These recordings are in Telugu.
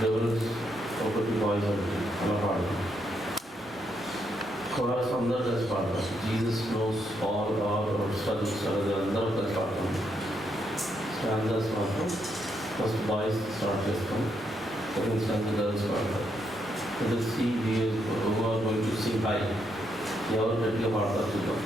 devils ఒకటి వాయిస్ ఉంటుంది అలా పాడతాం. కొరాస్ అందరూ కలిసి పాడతాం. Jesus knows all our struggles అనేది అందరూ కలిసి పాడతాం. స్టాండర్స్ మాత్రం ఫస్ట్ బాయ్స్ స్టార్ట్ చేస్తాం, సెకండ్ స్టాండర్డ్ గర్ల్స్ పాడతాం. See who are going to sing high, ఎవరు గట్టిగా పాడతారు చూద్దాం.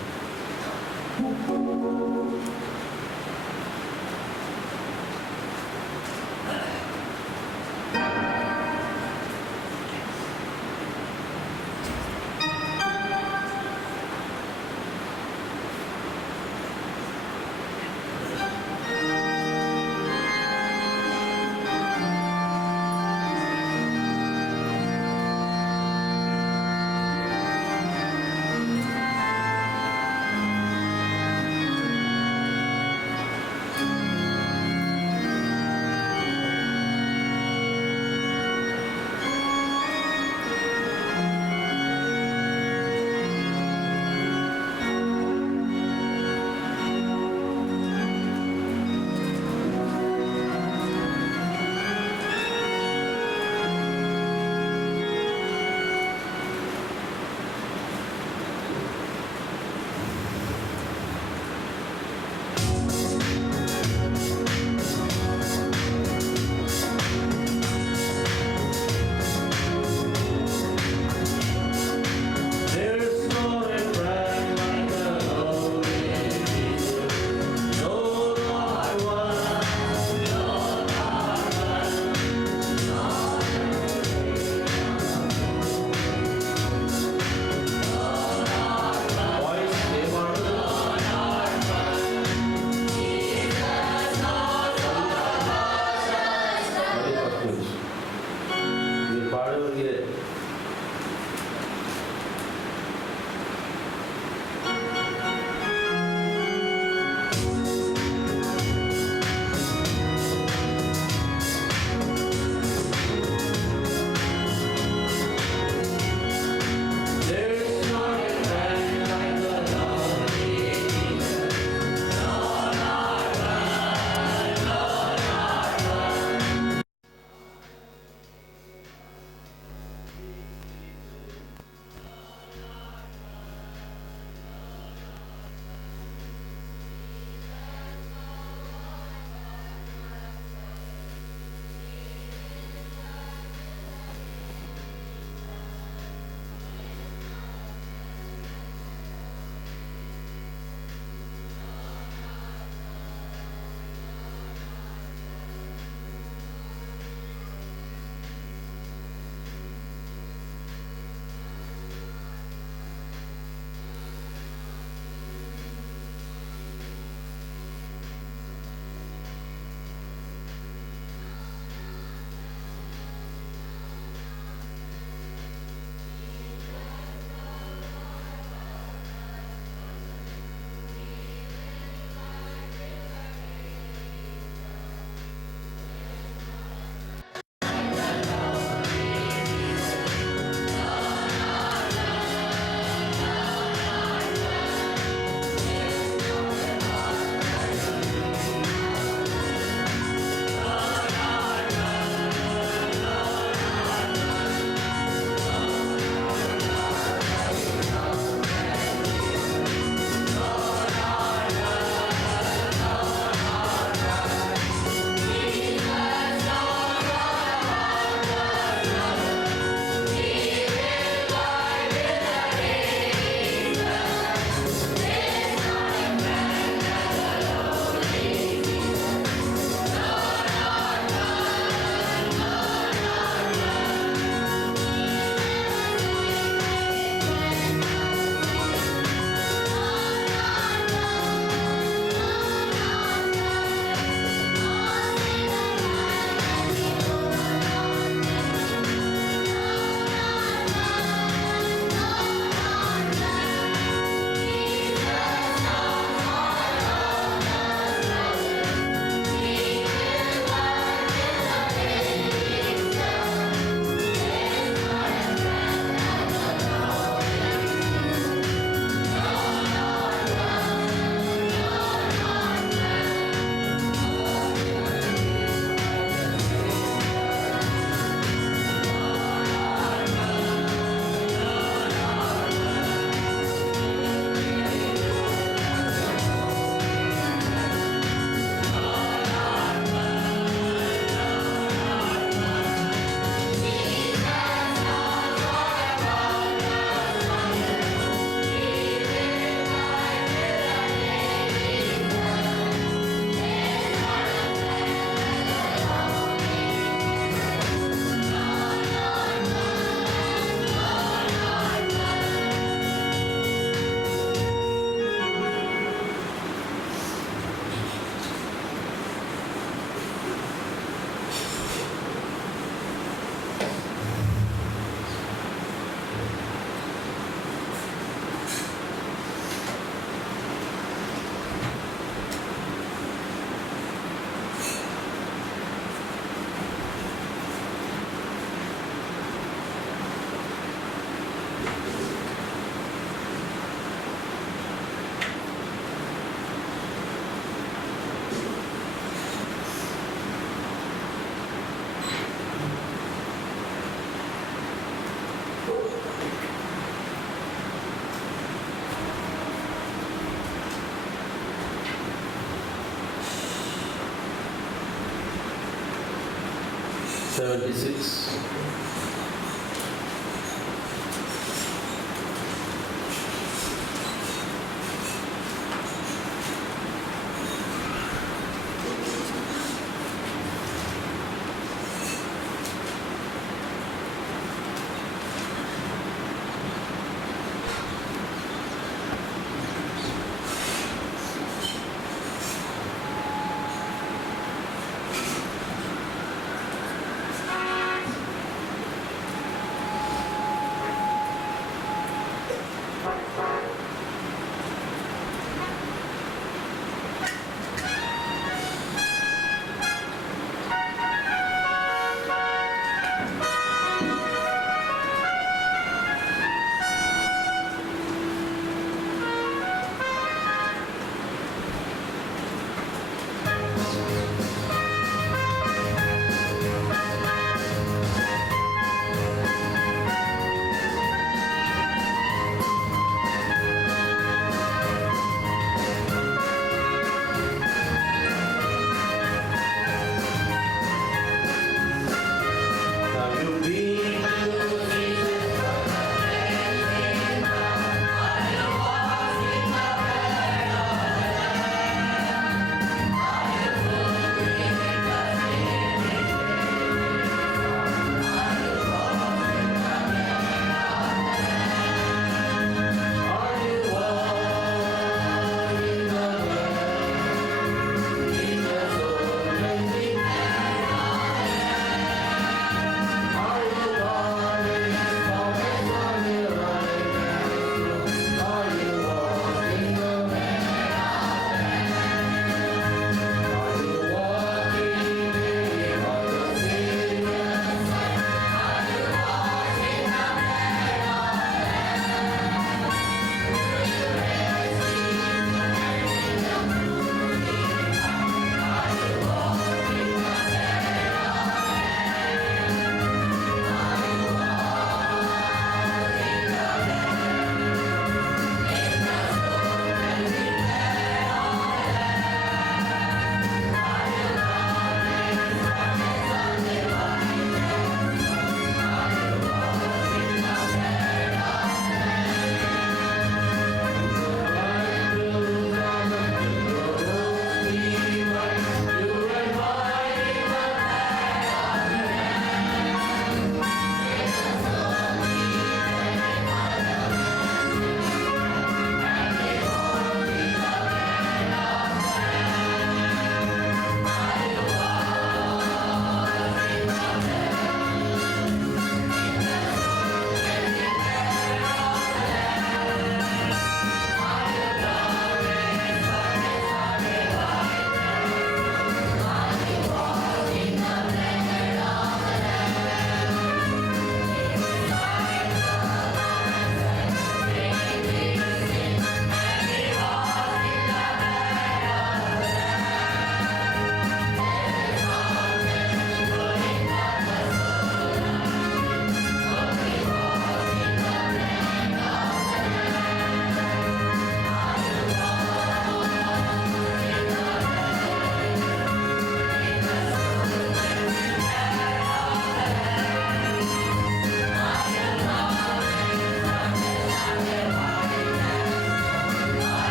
76.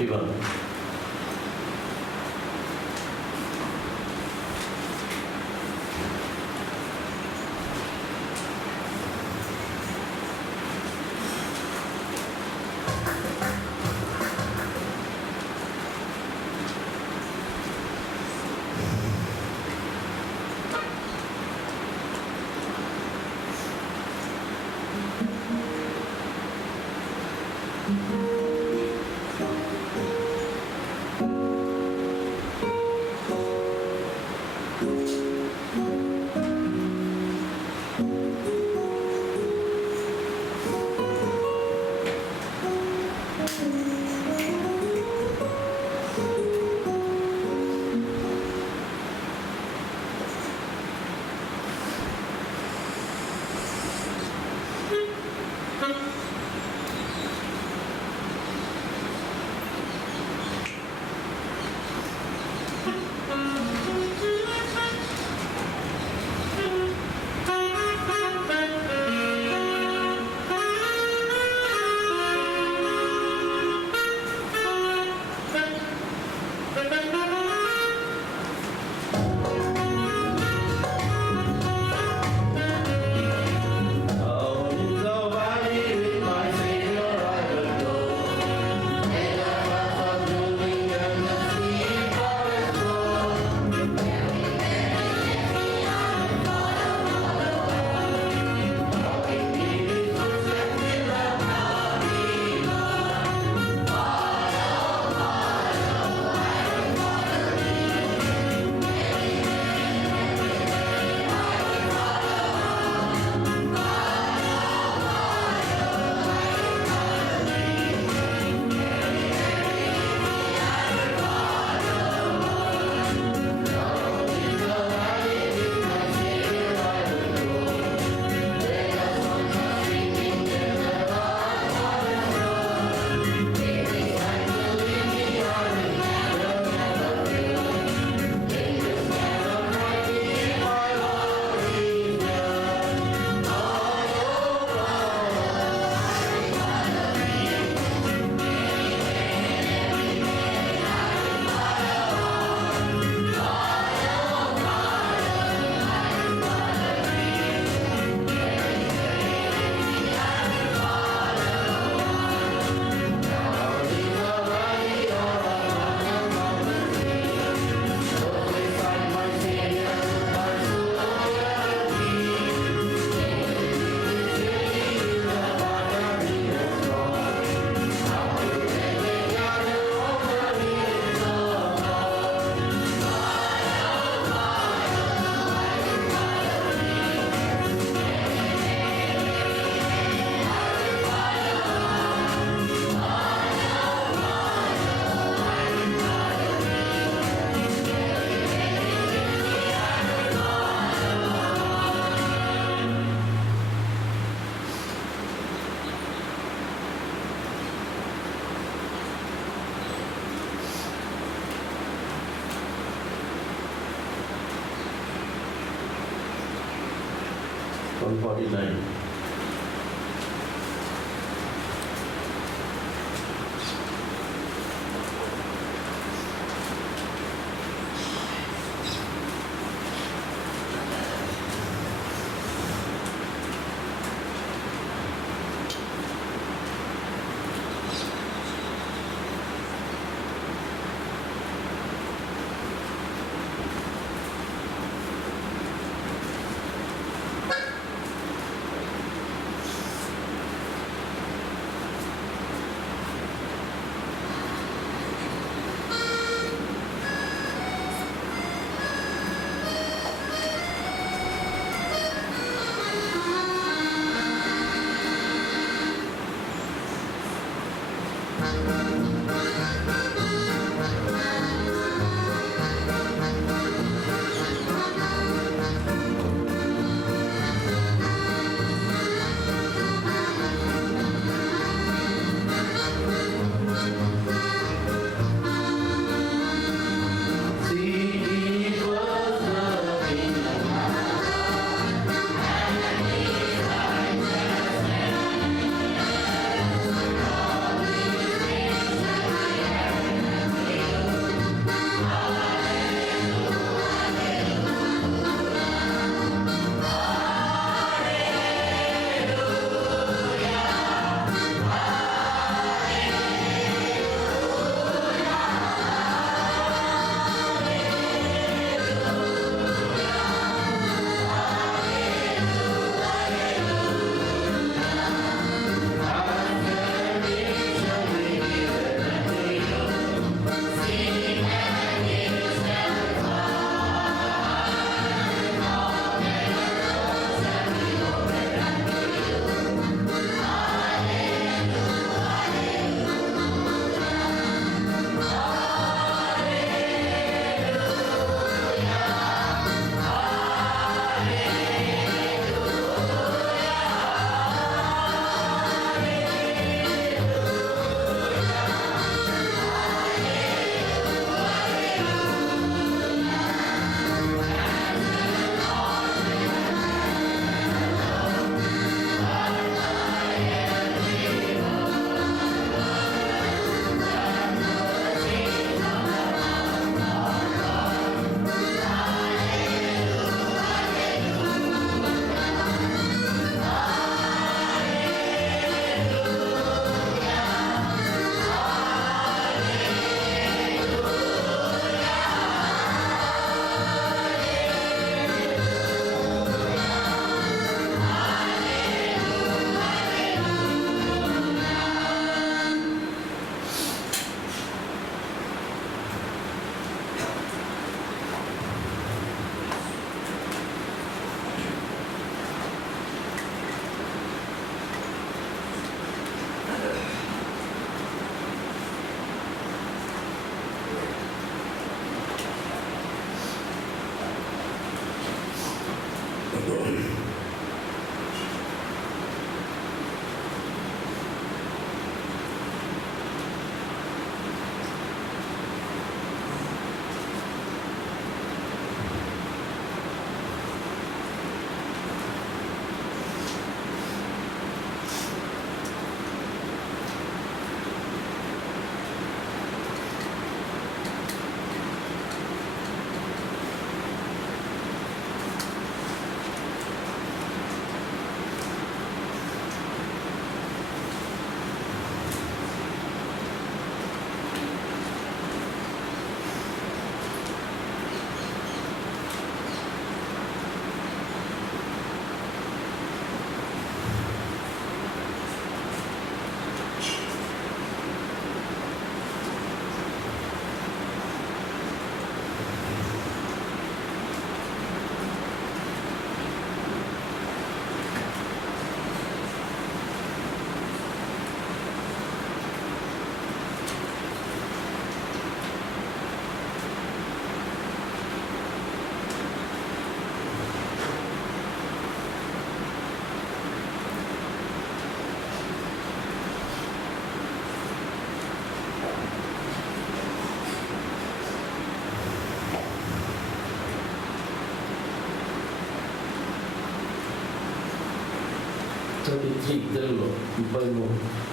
Ivan. 149. 33 తెలుగులో 33.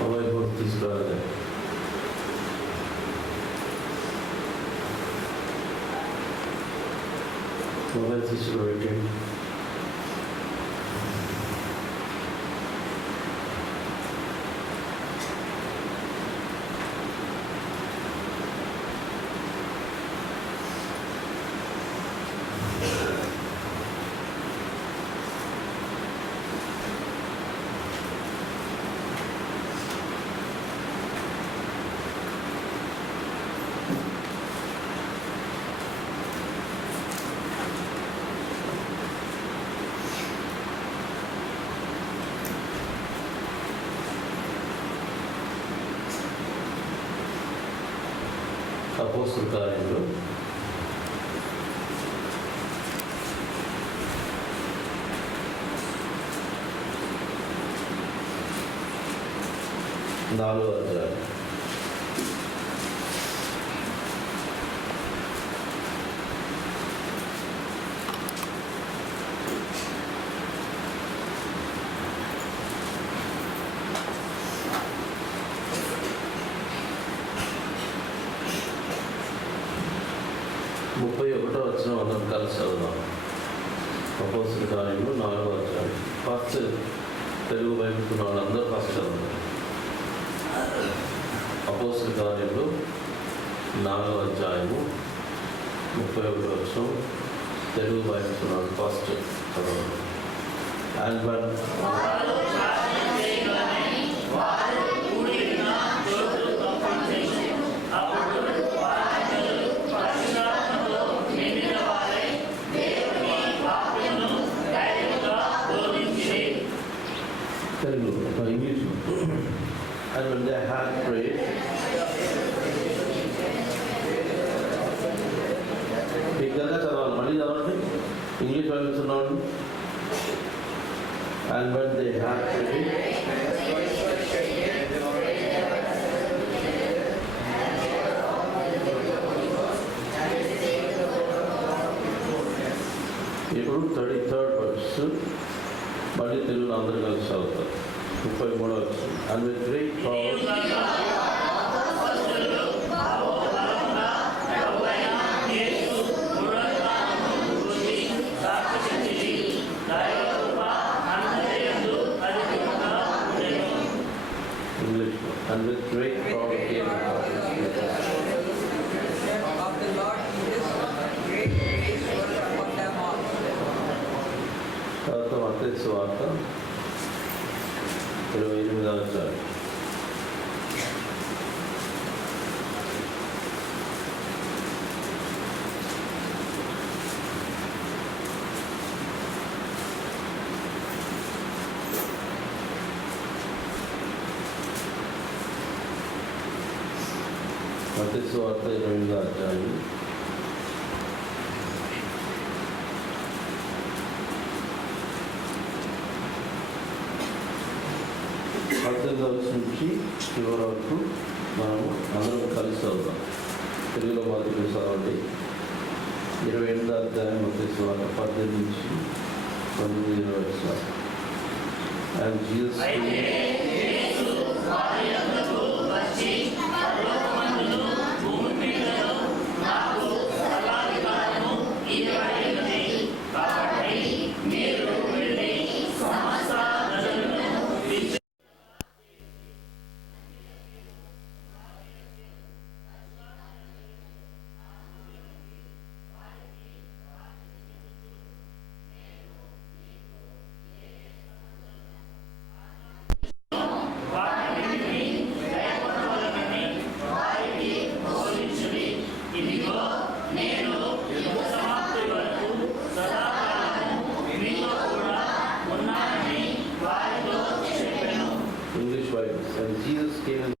మొబైల్ ఫోన్ తీసుకురావాలి. మొబైల్ తీసుకురాబెట్టండి. అపోస్తలుల కార్యములు 4వ అధ్యాయం. వచ్చిన అందరం కలిసి చదువుదాం. అపోస్తలుల కార్యములు 4వ అధ్యాయం. ఫస్ట్ తెలుగు బైబిల్ వాళ్ళందరూ ఫస్ట్ చదువుతారు. అపోస్తలుల కార్యములు 4వ అధ్యాయము 31వ వచనం తెలుగు బైబిల్ వాళ్ళు ఫస్ట్ చదవండి. And English. And when they had prayed, English Bible chadavandi. And when they had prayed, ఇప్పుడు 33rd verse మళ్ళీ తెలుగులో అందరూ కలిసి చదువుతారు. 33వ వచనం. And with great power English. And with great power came of the Lord Jesus, great grace was upon them all. తర్వాత మత్తయి సువార్త 28వ అధ్యాయం. మత్తయి సువార్త 28వ అధ్యాయం. నుంచి చివరి వరకు మనము అందరం కలిసి చదువుతాం. తెలుగులో మాత్రమే చదవండి. 28వ అధ్యాయం మత్తయి సువార్త 18 నుంచి 19 వరకు. And Jesus English Bible. And Jesus came in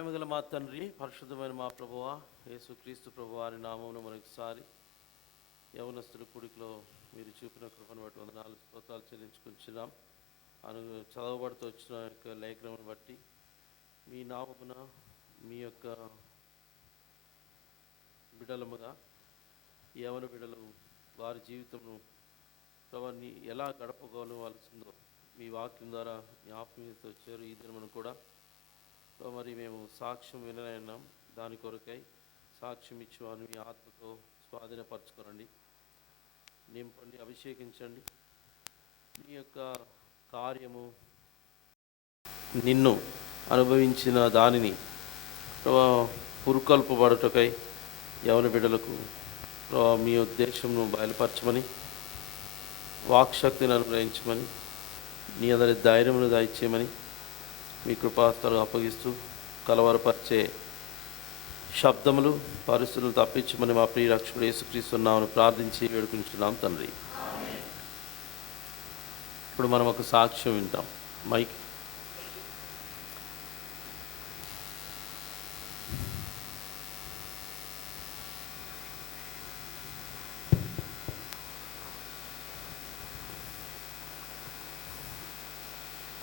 ప్రేమగల మా తండ్రి, పరిశుద్ధమైన మా ప్రభువా, యేసుక్రీస్తు ప్రభువారి నామమున మరొకసారి యవనస్తుల కూడికలో మీరు చూపిన కృపను బట్టి 4 స్తోత్రాలు చెల్లించుకుంటున్నాం. చదవబడుతూ వచ్చిన యొక్క లేఖనమును బట్టి మీ నామమున మీ యొక్క బిడ్డలముగా యవన బిడ్డలు వారి జీవితమును ప్రభాన్ని ఎలా గడపగలవాల్సిందో మీ వాక్యం ద్వారా జ్ఞాపకంతో వచ్చారు. ఈ దినమును కూడా మరి మేము సాక్ష్యం వినలేనాం. దాని కొరకై సాక్ష్యం ఇచ్చేవారు మీ ఆత్మతో స్వాధీనపరచుకోరండి, నింపండి, అభిషేకించండి. మీ యొక్క కార్యము నిన్ను అనుభవించిన దానిని పురుకొల్పబడుటకై యవన బిడ్డలకు మీ ఉద్దేశంను బయలుపరచమని, వాక్శక్తిని అనుగ్రహించమని, నీ అందరి ధైర్యమును దయచేయమని మీ కృపాస్తలు అప్పగిస్తూ కలవరపరిచే శబ్దములు పరిస్థితులు తప్పించమని మా ప్రియ రక్షకుడు యేసుక్రీస్తు నామమున ప్రార్థించి వేడుకుంటున్నాం తండ్రి. ఇప్పుడు మనం ఒక సాక్ష్యం వింటాం. మైక్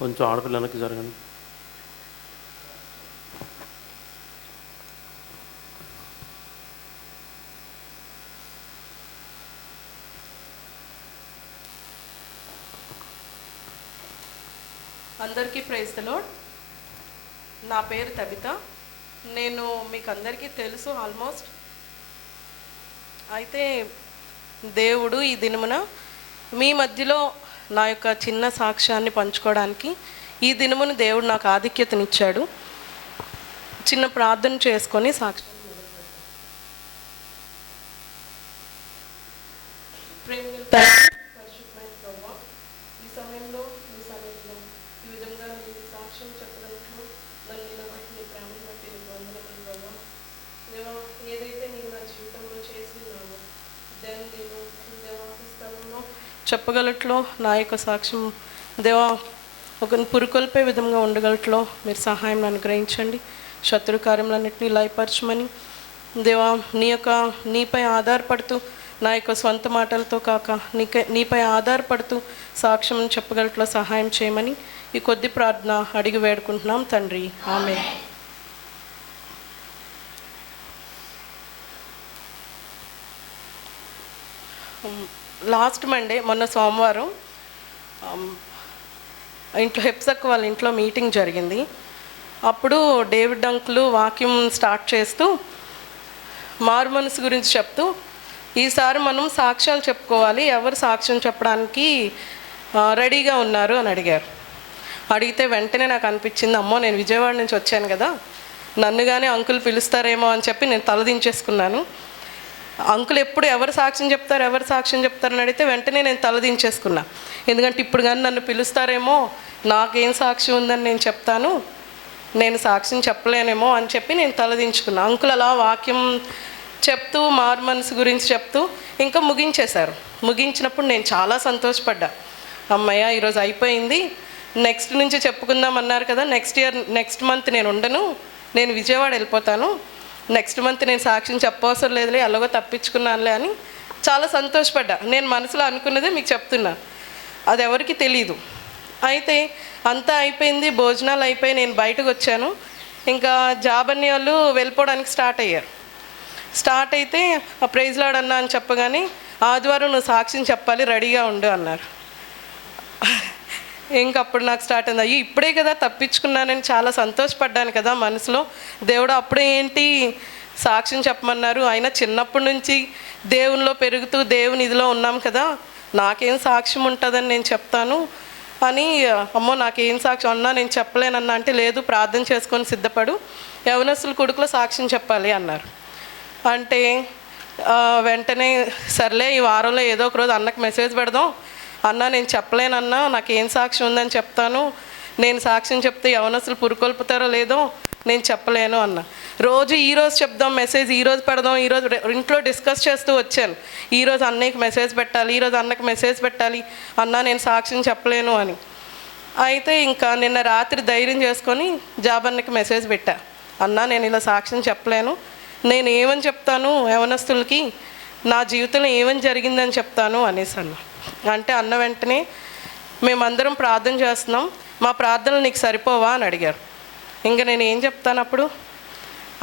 కొంచెం ఆడపిల్ల వెనక్కి జరగండి. అందరికీ ప్రైజ్ ది లార్డ్. నా పేరు తబిత. నేను మీకు అందరికీ తెలుసు ఆల్మోస్ట్. అయితే దేవుడు ఈ దినమున మీ మధ్యలో నా యొక్క చిన్న సాక్ష్యాన్ని పంచుకోవడానికి ఈ దినమున దేవుడు నాకు ఆధిక్యతనిచ్చాడు. చిన్న ప్రార్థన చేసుకొని సాక్ష్యం ఈ సమయంలో మీ సమయంలో ఈ విధంగా నీకు సాక్ష్యం చెప్పడానికి నన్ను బట్టి నీ ప్రేమను బట్టి నీకు వందనములు ప్రభా. దేవా, ఏదైతే నీవు నా జీవితంలో చేసినావో దాన్ని నేను దేవా ఈ స్థలంలో చెప్పగలట్లో నా యొక్క సాక్ష్యం దేవా ఒక పురుకొల్పే విధంగా ఉండగలట్లో మీరు సహాయం అనుగ్రహించండి. శత్రు కార్యములన్నింటినీ లయపరచమని దేవా, నీపై ఆధారపడుతూ నా యొక్క సొంత మాటలతో కాక నీపై ఆధారపడుతూ సాక్ష్యం చెప్పగలట్లో సహాయం చేయమని ఈ కొద్ది ప్రార్థన అడిగి వేడుకుంటున్నాం తండ్రి, ఆమేన్. లాస్ట్ మండే మొన్న సోమవారం ఇంట్లో హెప్సక్ వాళ్ళ ఇంట్లో మీటింగ్ జరిగింది. అప్పుడు డేవిడ్ అంకుల్ వాక్యం స్టార్ట్ చేస్తూ మారు మనసు గురించి చెప్తూ ఈసారి మనం సాక్ష్యాలు చెప్పుకోవాలి, ఎవరు సాక్ష్యం చెప్పడానికి రెడీగా ఉన్నారు అని అడిగారు. అడిగితే వెంటనే నాకు అనిపించింది, అమ్మో నేను విజయవాడ నుంచి వచ్చాను కదా, నన్ను కానీ అంకుల్ పిలుస్తారేమో అని చెప్పి నేను తలదించేసుకున్నాను. అంకుల్ ఎప్పుడు ఎవరు సాక్ష్యం చెప్తారని అడిగితే వెంటనే నేను తలదించేసుకున్నా. ఎందుకంటే ఇప్పుడు కానీ నన్ను పిలుస్తారేమో, నాకేం సాక్ష్యం ఉందని నేను చెప్తాను, నేను సాక్ష్యం చెప్పలేనేమో అని చెప్పి నేను తలదించుకున్నా. అంకుల్ అలా వాక్యం చెప్తూ మారు మనసు గురించి చెప్తూ ఇంకా ముగించేశారు. ముగించినప్పుడు నేను చాలా సంతోషపడ్డా. అమ్మయ్య ఈరోజు అయిపోయింది, నెక్స్ట్ నుంచి చెప్పుకుందాం అన్నారు కదా, నెక్స్ట్ మంత్ నేను ఉండను, నేను విజయవాడ వెళ్ళిపోతాను, నెక్స్ట్ మంత్ నేను సాక్ష్యం చెప్పవసరం లేదులే, అలాగో తప్పించుకున్నానులే అని చాలా సంతోషపడ్డా. నేను మనసులో అనుకున్నదే మీకు చెప్తున్నా, అది ఎవరికి తెలీదు. అయితే అంతా అయిపోయింది, భోజనాలు అయిపోయి నేను బయటకు వచ్చాను. ఇంకా జాబ్ అన్ని వాళ్ళు వెళ్ళిపోవడానికి స్టార్ట్ అయితే ఆ ప్రైజ్ లార్డ్ అన్నా అని చెప్పగానే ఆదివారం నువ్వు సాక్ష్యం చెప్పాలి, రెడీగా ఉండు అన్నారు. ఇంకప్పుడు నాకు స్టార్ట్ అయింది, అయ్యి ఇప్పుడే కదా తప్పించుకున్నానని చాలా సంతోషపడ్డాను కదా మనసులో. దేవుడు అప్పుడే ఏంటి సాక్ష్యం చెప్పమన్నారు, అయినా చిన్నప్పటి నుంచి దేవునిలో పెరుగుతూ దేవుని ఇదిలో ఉన్నాం కదా, నాకేం సాక్ష్యం ఉంటుందని నేను చెప్తాను అని, అమ్మో నాకేం సాక్ష్యం అన్నా నేను చెప్పలేనన్నా అంటే, లేదు ప్రార్థన చేసుకొని సిద్ధపడు, యవనస్తుల కొడుకులో సాక్ష్యం చెప్పాలి అన్నారు. అంటే వెంటనే సర్లే ఈ వారంలో ఏదో ఒక రోజు అన్నకు మెసేజ్ పెడదాం, అన్నా నేను చెప్పలేనన్నా, నాకేం సాక్ష్యం ఉందని చెప్తాను, నేను సాక్ష్యం చెప్తే యవనస్తులు పురుకొల్పుతారో లేదో నేను చెప్పలేను అన్న. ఈరోజు చెప్దాం మెసేజ్, ఈరోజు పెడదాం, ఈరోజు ఇంట్లో డిస్కస్ చేస్తూ వచ్చాను, ఈరోజు అన్నయ్యకి మెసేజ్ పెట్టాలి, ఈరోజు అన్నకి మెసేజ్ పెట్టాలి, అన్నా నేను సాక్ష్యం చెప్పలేను అని. అయితే ఇంకా నిన్న రాత్రి ధైర్యం చేసుకొని జాబ్ అన్నకి మెసేజ్ పెట్టా, అన్నా నేను ఇలా సాక్ష్యం చెప్పలేను, నేను ఏమని చెప్తాను యవనస్తులకి, నా జీవితంలో ఏమని జరిగిందని చెప్తాను అనేసి అన్న. అంటే అన్న వెంటనే మేమందరం ప్రార్థన చేస్తున్నాం, మా ప్రార్థనలు నీకు సరిపోవా అని అడిగారు. ఇంకా నేను ఏం చెప్తాను అప్పుడు,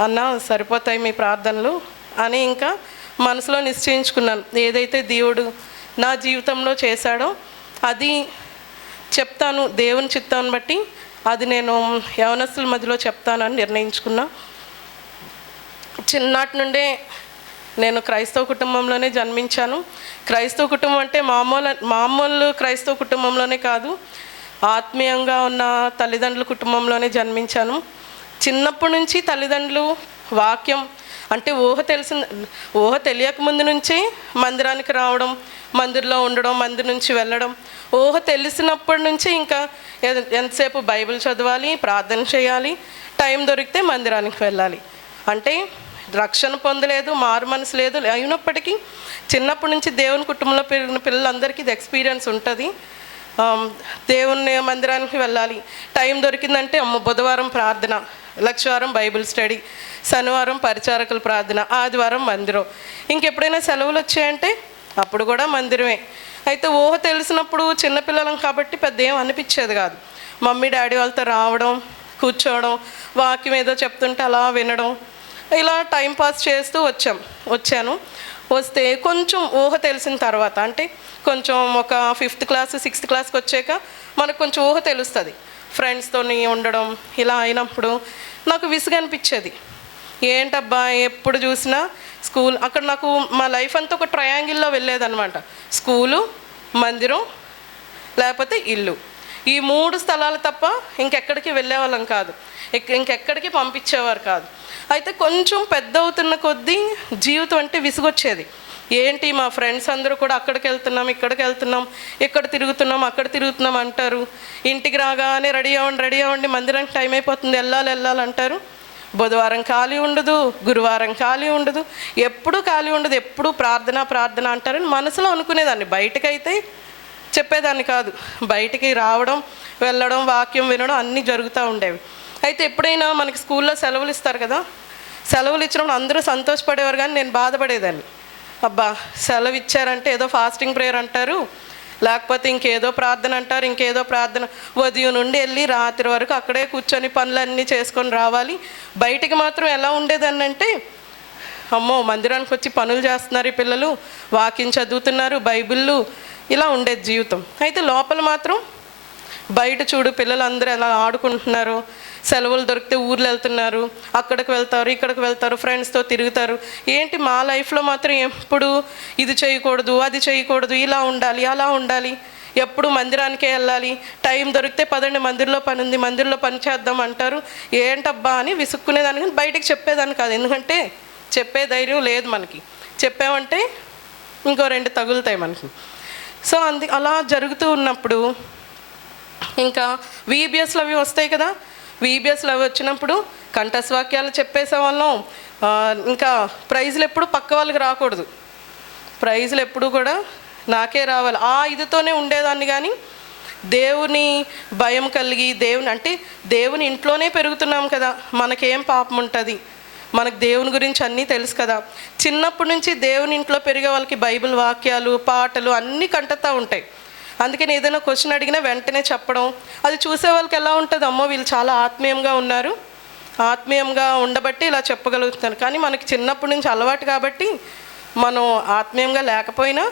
అన్న సరిపోతాయి మీ ప్రార్థనలు అని ఇంకా మనసులో నిశ్చయించుకున్నాను. ఏదైతే దేవుడు నా జీవితంలో చేశాడో అది చెప్తాను, దేవుని చిత్తాన్ని బట్టి అది నేను యవనస్తుల మధ్యలో చెప్తానని నిర్ణయించుకున్నా. చిన్నటి నుండే నేను క్రైస్తవ కుటుంబంలోనే జన్మించాను. క్రైస్తవ కుటుంబం అంటే మామూలు క్రైస్తవ కుటుంబంలోనే కాదు, ఆత్మీయంగా ఉన్న తల్లిదండ్రుల కుటుంబంలోనే జన్మించాను. చిన్నప్పటి నుంచి తల్లిదండ్రులు వాక్యం అంటే ఊహ తెలియక ముందు నుంచి మందిరానికి రావడం, మందిరంలో ఉండడం, మందిరం నుంచి వెళ్ళడం, ఊహ తెలిసినప్పటి నుంచి ఇంకా ఎంతసేపు బైబిల్ చదవాలి, ప్రార్థన చేయాలి, టైం దొరికితే మందిరానికి వెళ్ళాలి. అంటే రక్షణ పొందలేదు, మారు మనసు లేదు, అయినప్పటికీ చిన్నప్పటి నుంచి దేవుని కుటుంబంలో పెరిగిన పిల్లలందరికీ ఇది ఎక్స్పీరియన్స్ ఉంటుంది. దేవుని మందిరానికి వెళ్ళాలి, టైం దొరికిందంటే బుధవారం ప్రార్థన, లక్షవారం బైబిల్ స్టడీ, శనివారం పరిచారకుల ప్రార్థన, ఆదివారం మందిరం. ఇంకెప్పుడైనా సెలవులు వచ్చాయంటే అప్పుడు కూడా మందిరమే. అయితే ఊహ తెలిసినప్పుడు చిన్నపిల్లలం కాబట్టి పెద్ద ఏం అనిపించేది కాదు. మమ్మీ డాడీ వాళ్ళతో రావడం, కూర్చోవడం, వాక్యం ఏదో చెప్తుంటే అలా వినడం, ఇలా టైంపాస్ చేస్తూ వచ్చాను. వస్తే కొంచెం ఊహ తెలిసిన తర్వాత అంటే కొంచెం ఒక 5th క్లాస్ 6th క్లాస్కి వచ్చాక మనకు కొంచెం ఊహ తెలుస్తుంది. ఫ్రెండ్స్తో ఉండడం ఇలా అయినప్పుడు నాకు విసుగు అనిపించేది. ఏంటబ్బా ఎప్పుడు చూసినా స్కూల్, అక్కడ నాకు మా లైఫ్ అంతా ఒక ట్రయాంగిల్లో వెళ్ళేదన్నమాట. స్కూలు, మందిరం, లేకపోతే ఇల్లు, ఈ 3 స్థలాలు తప్ప ఇంకెక్కడికి వెళ్ళేవాళ్ళం కాదు, ఇంకెక్కడికి పంపించేవారు కాదు. అయితే కొంచెం పెద్ద అవుతున్న కొద్దీ జీవితం అంటే విసుగొచ్చేది. ఏంటి మా ఫ్రెండ్స్ అందరూ కూడా అక్కడికి వెళ్తున్నాం, ఇక్కడికి వెళ్తున్నాం, ఇక్కడ తిరుగుతున్నాం, అక్కడ తిరుగుతున్నాం అంటారు. ఇంటికి రాగానే రెడీ అవ్వండి మందిరానికి టైం అయిపోతుంది, వెళ్ళాలంటారు. బుధవారం ఖాళీ ఉండదు, గురువారం ఖాళీ ఉండదు, ఎప్పుడూ ఖాళీ ఉండదు, ఎప్పుడూ ప్రార్థన అంటారని మనసులో అనుకునేదాన్ని. బయటకైతే చెప్పేదాన్ని కాదు. బయటికి రావడం, వెళ్ళడం, వాక్యం వినడం అన్నీ జరుగుతూ ఉండేవి. అయితే ఎప్పుడైనా మనకి స్కూల్లో సెలవులు ఇస్తారు కదా, సెలవులు ఇచ్చినప్పుడు అందరూ సంతోషపడేవారు, కానీ నేను బాధపడేదాన్ని. అబ్బా సెలవు ఇచ్చారంటే ఏదో ఫాస్టింగ్ ప్రేయర్ అంటారు, లేకపోతే ఇంకేదో ప్రార్థన, ఉదయం నుండి వెళ్ళి రాత్రి వరకు అక్కడే కూర్చొని పనులన్నీ చేసుకొని రావాలి. బయటికి మాత్రం ఎలా ఉండేదాన్ని అంటే, అమ్మో మందిరానికి వచ్చి పనులు చేస్తున్నారు ఈ పిల్లలు, వాక్యం చదువుతున్నారు, బైబిళ్ళు, ఇలా ఉండేది జీవితం. అయితే లోపల మాత్రం బయట చూడు పిల్లలందరూ ఎలా ఆడుకుంటున్నారు, సెలవులు దొరికితే ఊర్లు వెళ్తున్నారు, అక్కడికి వెళ్తారు, ఇక్కడికి వెళ్తారు, ఫ్రెండ్స్తో తిరుగుతారు. ఏంటి మా లైఫ్లో మాత్రం ఎప్పుడు ఇది చేయకూడదు, అది చేయకూడదు, ఇలా ఉండాలి, అలా ఉండాలి, ఎప్పుడు మందిరానికే వెళ్ళాలి, టైం దొరికితే పదండి మందిరంలో పని ఉంది, మందిరంలో పని చేద్దాం అంటారు. ఏంటబ్బా అని విసుక్కునేదాన్ని, కానీ బయటికి చెప్పేదాన్ని కాదు. ఎందుకంటే చెప్పే ధైర్యం లేదు మనకి. చెప్పామంటే ఇంకో 2 తగులుతాయి మనకి. సో అలా జరుగుతూ ఉన్నప్పుడు ఇంకా VBSలు అవి వస్తాయి కదా, VBSలు అవి వచ్చినప్పుడు కంఠస్వాక్యాలు చెప్పేసేవాళ్ళం. ఇంకా ప్రైజులు ఎప్పుడు పక్క వాళ్ళకి రాకూడదు, ప్రైజులు ఎప్పుడు కూడా నాకే రావాలి, ఆ ఇదితోనే ఉండేదాన్ని. కానీ దేవుని భయం కలిగి దేవుని ఇంట్లోనే పెరుగుతున్నాం కదా, మనకేం పాపం ఉంటుంది, మనకు దేవుని గురించి అన్నీ తెలుసు కదా. చిన్నప్పటి నుంచి దేవుని ఇంట్లో పెరిగే వాళ్ళకి బైబిల్ వాక్యాలు, పాటలు అన్నీ కంటతా ఉంటాయి. అందుకని ఏదైనా క్వశ్చన్ అడిగినా వెంటనే చెప్పడం, అది చూసే వాళ్ళకి ఎలా ఉంటుంది, అమ్మో వీళ్ళు చాలా ఆత్మీయంగా ఉన్నారు, ఆత్మీయంగా ఉండబట్టి ఇలా చెప్పగలుగుతున్నారు. కానీ మనకి చిన్నప్పటి నుంచి అలవాటు కాబట్టి మనం ఆత్మీయంగా లేకపోయినా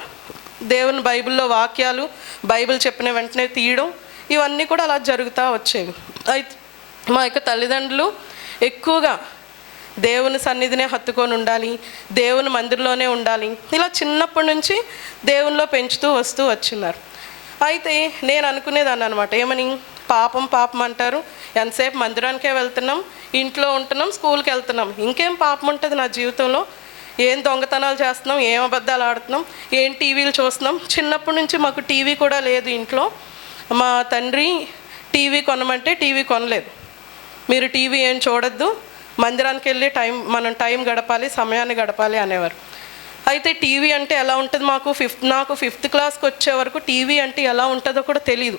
దేవుని బైబిల్లో వాక్యాలు, బైబిల్ చెప్పిన వెంటనే తీయడం, ఇవన్నీ కూడా అలా జరుగుతూ వచ్చేవి. అయితే మా యొక్క తల్లిదండ్రులు ఎక్కువగా దేవుని సన్నిధినే హత్తుకొని ఉండాలి, దేవుని మందిరంలోనే ఉండాలి, ఇలా చిన్నప్పటి నుంచి దేవునిలో పెంచుతూ వచ్చిన్నారు. అయితే నేను అనుకునేదాన్ని అనమాట, ఏమని, పాపం అంటారు, ఎంతసేపు మందిరానికే వెళ్తున్నాం, ఇంట్లో ఉంటున్నాం, స్కూల్కి వెళ్తున్నాం, ఇంకేం పాపం ఉంటుంది నా జీవితంలో, ఏం దొంగతనాలు చేస్తున్నాం, ఏం అబద్ధాలు ఆడుతున్నాం, ఏం టీవీలు చూస్తున్నాం. చిన్నప్పటి నుంచి మాకు టీవీ కూడా లేదు ఇంట్లో. మా తండ్రి టీవీ కొనమంటే టీవీ కొనలేదు. మీరు టీవీ ఏం చూడొద్దు, మందిరానికి వెళ్ళి మనం టైం గడపాలి, సమయాన్ని గడపాలి అనేవారు. అయితే టీవీ అంటే ఎలా ఉంటుంది, నాకు 5th క్లాస్కి వచ్చే వరకు టీవీ అంటే ఎలా ఉంటుందో కూడా తెలీదు.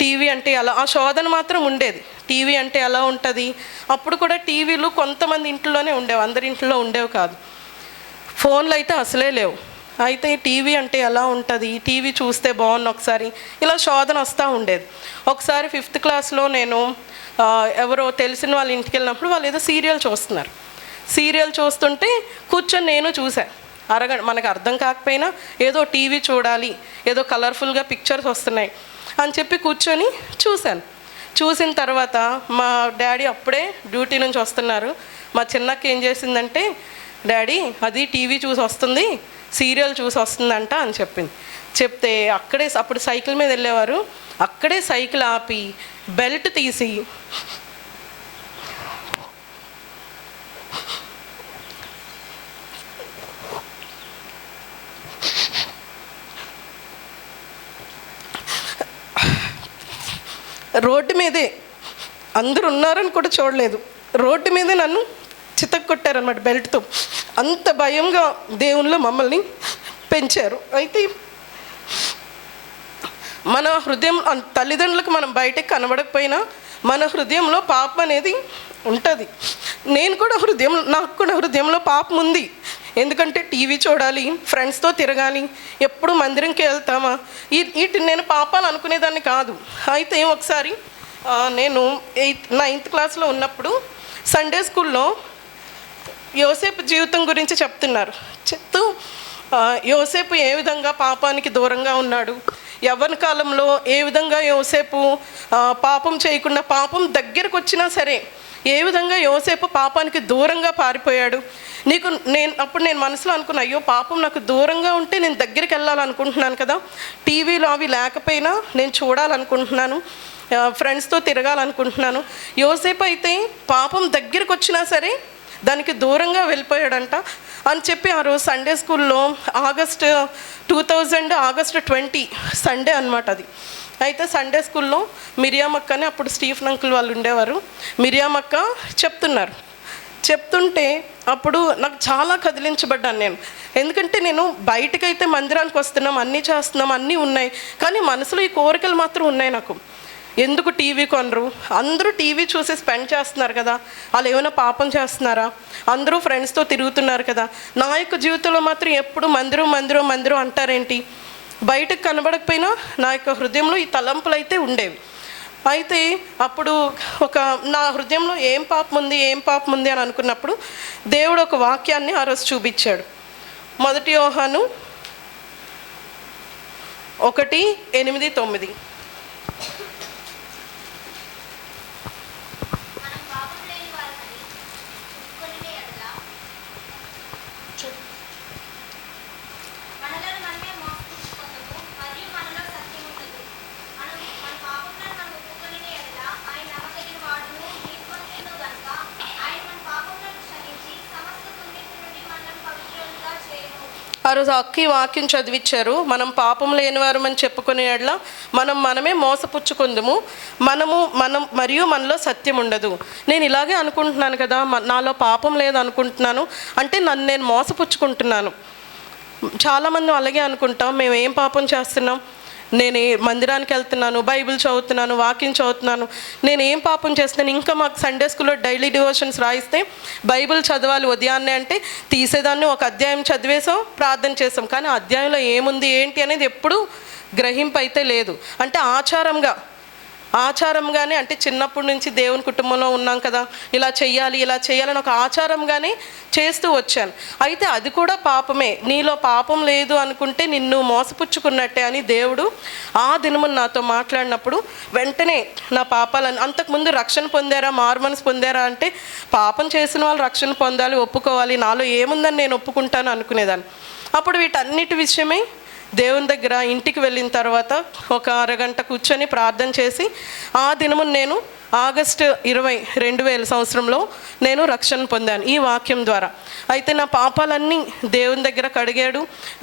టీవీ అంటే ఎలా, ఆ శోధన మాత్రం ఉండేది. టీవీ అంటే ఎలా ఉంటుంది. అప్పుడు కూడా టీవీలు కొంతమంది ఇంట్లోనే ఉండేవి, అందరి ఇంట్లో ఉండేవి కాదు. ఫోన్లు అయితే అసలే లేవు. అయితే టీవీ అంటే ఎలా ఉంటుంది, టీవీ చూస్తే బాగుంది ఒకసారి, ఇలా శోధన వస్తూ ఉండేది. ఒకసారి 5th క్లాస్లో నేను ఎవరో తెలిసిన వాళ్ళ ఇంటికి వెళ్ళినప్పుడు వాళ్ళు ఏదో సీరియల్ చూస్తున్నారు. సీరియల్ చూస్తుంటే కూర్చొని నేను చూశాను. మనకు అర్థం కాకపోయినా ఏదో టీవీ చూడాలి, ఏదో కలర్ఫుల్గా పిక్చర్స్ వస్తున్నాయి అని చెప్పి కూర్చొని చూశాను. చూసిన తర్వాత మా డాడీ అప్పుడే డ్యూటీ నుంచి వస్తున్నారు. మా చిన్నక్క ఏం చేసిందంటే, డాడీ అది టీవీ చూసి వస్తుంది, సీరియల్ చూసి వస్తుందంట అని చెప్పింది. చెప్తే అక్కడే, అప్పుడు సైకిల్ మీద వెళ్ళేవారు, అక్కడే సైకిల్ ఆపి బెల్ట్ తీసి రోడ్డు మీదే, అందరూ ఉన్నారని కూడా చూడలేదు, రోడ్డు మీదే నన్ను చితక్ కొట్టారనమాట బెల్ట్తో. అంత భయంగా దేవునిలో మమ్మల్ని పెంచారు. అయితే మన హృదయం, తల్లిదండ్రులకు మనం బయటకు కనబడకపోయినా మన హృదయంలో పాపం అనేది ఉంటుంది. నాకు కూడా హృదయంలో పాపం ఉంది. ఎందుకంటే టీవీ చూడాలి, ఫ్రెండ్స్తో తిరగాలి, ఎప్పుడు మందిరంకి వెళ్తామా, వీటిని నేను పాపాలు అనుకునేదాన్ని కాదు. అయితే ఒకసారి నేను 9th క్లాస్లో ఉన్నప్పుడు సండే స్కూల్లో యోసేపు జీవితం గురించి చెప్తూ యోసేపు ఏ విధంగా పాపానికి దూరంగా ఉన్నాడు, యవ్వన కాలంలో ఏ విధంగా యోసేపు పాపం చేయకుండా, పాపం దగ్గరకు వచ్చినా సరే ఏ విధంగా యోసేపు పాపానికి దూరంగా పారిపోయాడు. అప్పుడు నేను మనసులో అనుకున్నా, అయ్యో పాపం నాకు దూరంగా ఉంటే నేను దగ్గరికి వెళ్ళాలనుకుంటున్నాను కదా, టీవీలో అవి లేకపోయినా నేను చూడాలనుకుంటున్నాను, ఫ్రెండ్స్తో తిరగాలనుకుంటున్నాను. యోసేపు అయితే పాపం దగ్గరికి వచ్చినా సరే దానికి దూరంగా వెళ్ళిపోయాడంట అని చెప్పి ఆ రోజు సండే స్కూల్లో ఆగస్ట్ 2020 సండే అనమాట అది. అయితే సండే స్కూల్లో మిరియామక్క అని, అప్పుడు స్టీఫెన్ అంకుల్ వాళ్ళు ఉండేవారు, మిరియామక్క చెప్తుంటే అప్పుడు నాకు చాలా కదిలించబడ్డాను నేను. ఎందుకంటే నేను బయటకైతే మందిరానికి వస్తున్నాం, అన్నీ చేస్తున్నాం, అన్నీ ఉన్నాయి, కానీ మనసులో ఈ కోరికలు మాత్రం ఉన్నాయి నాకు. ఎందుకు టీవీ కొనరు, అందరూ టీవీ చూసి స్పెండ్ చేస్తున్నారు కదా, వాళ్ళు ఏమైనా పాపం చేస్తున్నారా, అందరూ ఫ్రెండ్స్తో తిరుగుతున్నారు కదా, నా యొక్క జీవితంలో మాత్రం ఎప్పుడు మందిరం అంటారేంటి. బయటకు కనబడకపోయినా నా యొక్క హృదయంలో ఈ తలంపులు అయితే ఉండేవి. అయితే అప్పుడు నా హృదయంలో ఏం పాపం ఉంది అని అనుకున్నప్పుడు దేవుడు ఒక వాక్యాన్ని ఆ రోజు చూపించాడు. 1 యోహాను 1:8-9. ఆ రోజు అక్కి వాక్యం చదివించారు. మనం పాపం లేనివారమని చెప్పుకునే యెడల మనమే మోసపుచ్చుకుందుము, మరియు మనలో సత్యం ఉండదు. నేను ఇలాగే అనుకుంటున్నాను కదా, నాలో పాపం లేదు అనుకుంటున్నాను అంటే నన్ను నేను మోసపుచ్చుకుంటున్నాను. చాలామంది అలాగే అనుకుంటాం, మేము ఏం పాపం చేస్తున్నాం, నేను మందిరానికి వెళ్తున్నాను, బైబిల్ చదువుతున్నాను, వాక్యం చదువుతున్నాను, నేను ఏం పాపం చేస్తున్నాను. ఇంకా మాకు సండే స్కూల్లో డైలీ డివోషన్స్ రాయిస్తే బైబిల్ చదవాలి ఉదయాన్నే అంటే తీసేదాన్ని, ఒక అధ్యాయం చదివేసాం, ప్రార్థన చేసాం, కానీ ఆ అధ్యాయంలో ఏముంది ఏంటి అనేది ఎప్పుడూ గ్రహింపు అయితే లేదు. అంటే ఆచారంగానే, అంటే చిన్నప్పటి నుంచి దేవుని కుటుంబంలో ఉన్నాం కదా, ఇలా చెయ్యాలని ఒక ఆచారంగానే చేస్తూ వచ్చాను. అయితే అది కూడా పాపమే. నీలో పాపం లేదు అనుకుంటే నిన్ను మోసపుచ్చుకున్నట్టే అని దేవుడు ఆ దినము నాతో మాట్లాడినప్పుడు వెంటనే నా పాపాలను, అంతకుముందు రక్షణ పొందారా, మారుమనసు పొందారా అంటే పాపం చేసిన వాళ్ళు రక్షణ పొందాలి, ఒప్పుకోవాలి, నాలో ఏముందని నేను ఒప్పుకుంటాను అనుకునేదాన్ని. అప్పుడు వీటన్నిటి విషయమై దేవుని దగ్గర ఇంటికి వెళ్ళిన తర్వాత ఒక అరగంట కూర్చొని ప్రార్థన చేసి ఆ దినము నేను ఆగస్టు 20, 2000 సంవత్సరంలో నేను రక్షణ పొందాను ఈ వాక్యం ద్వారా. అయితే నా పాపాలన్నీ దేవుని దగ్గర కడిగాడు,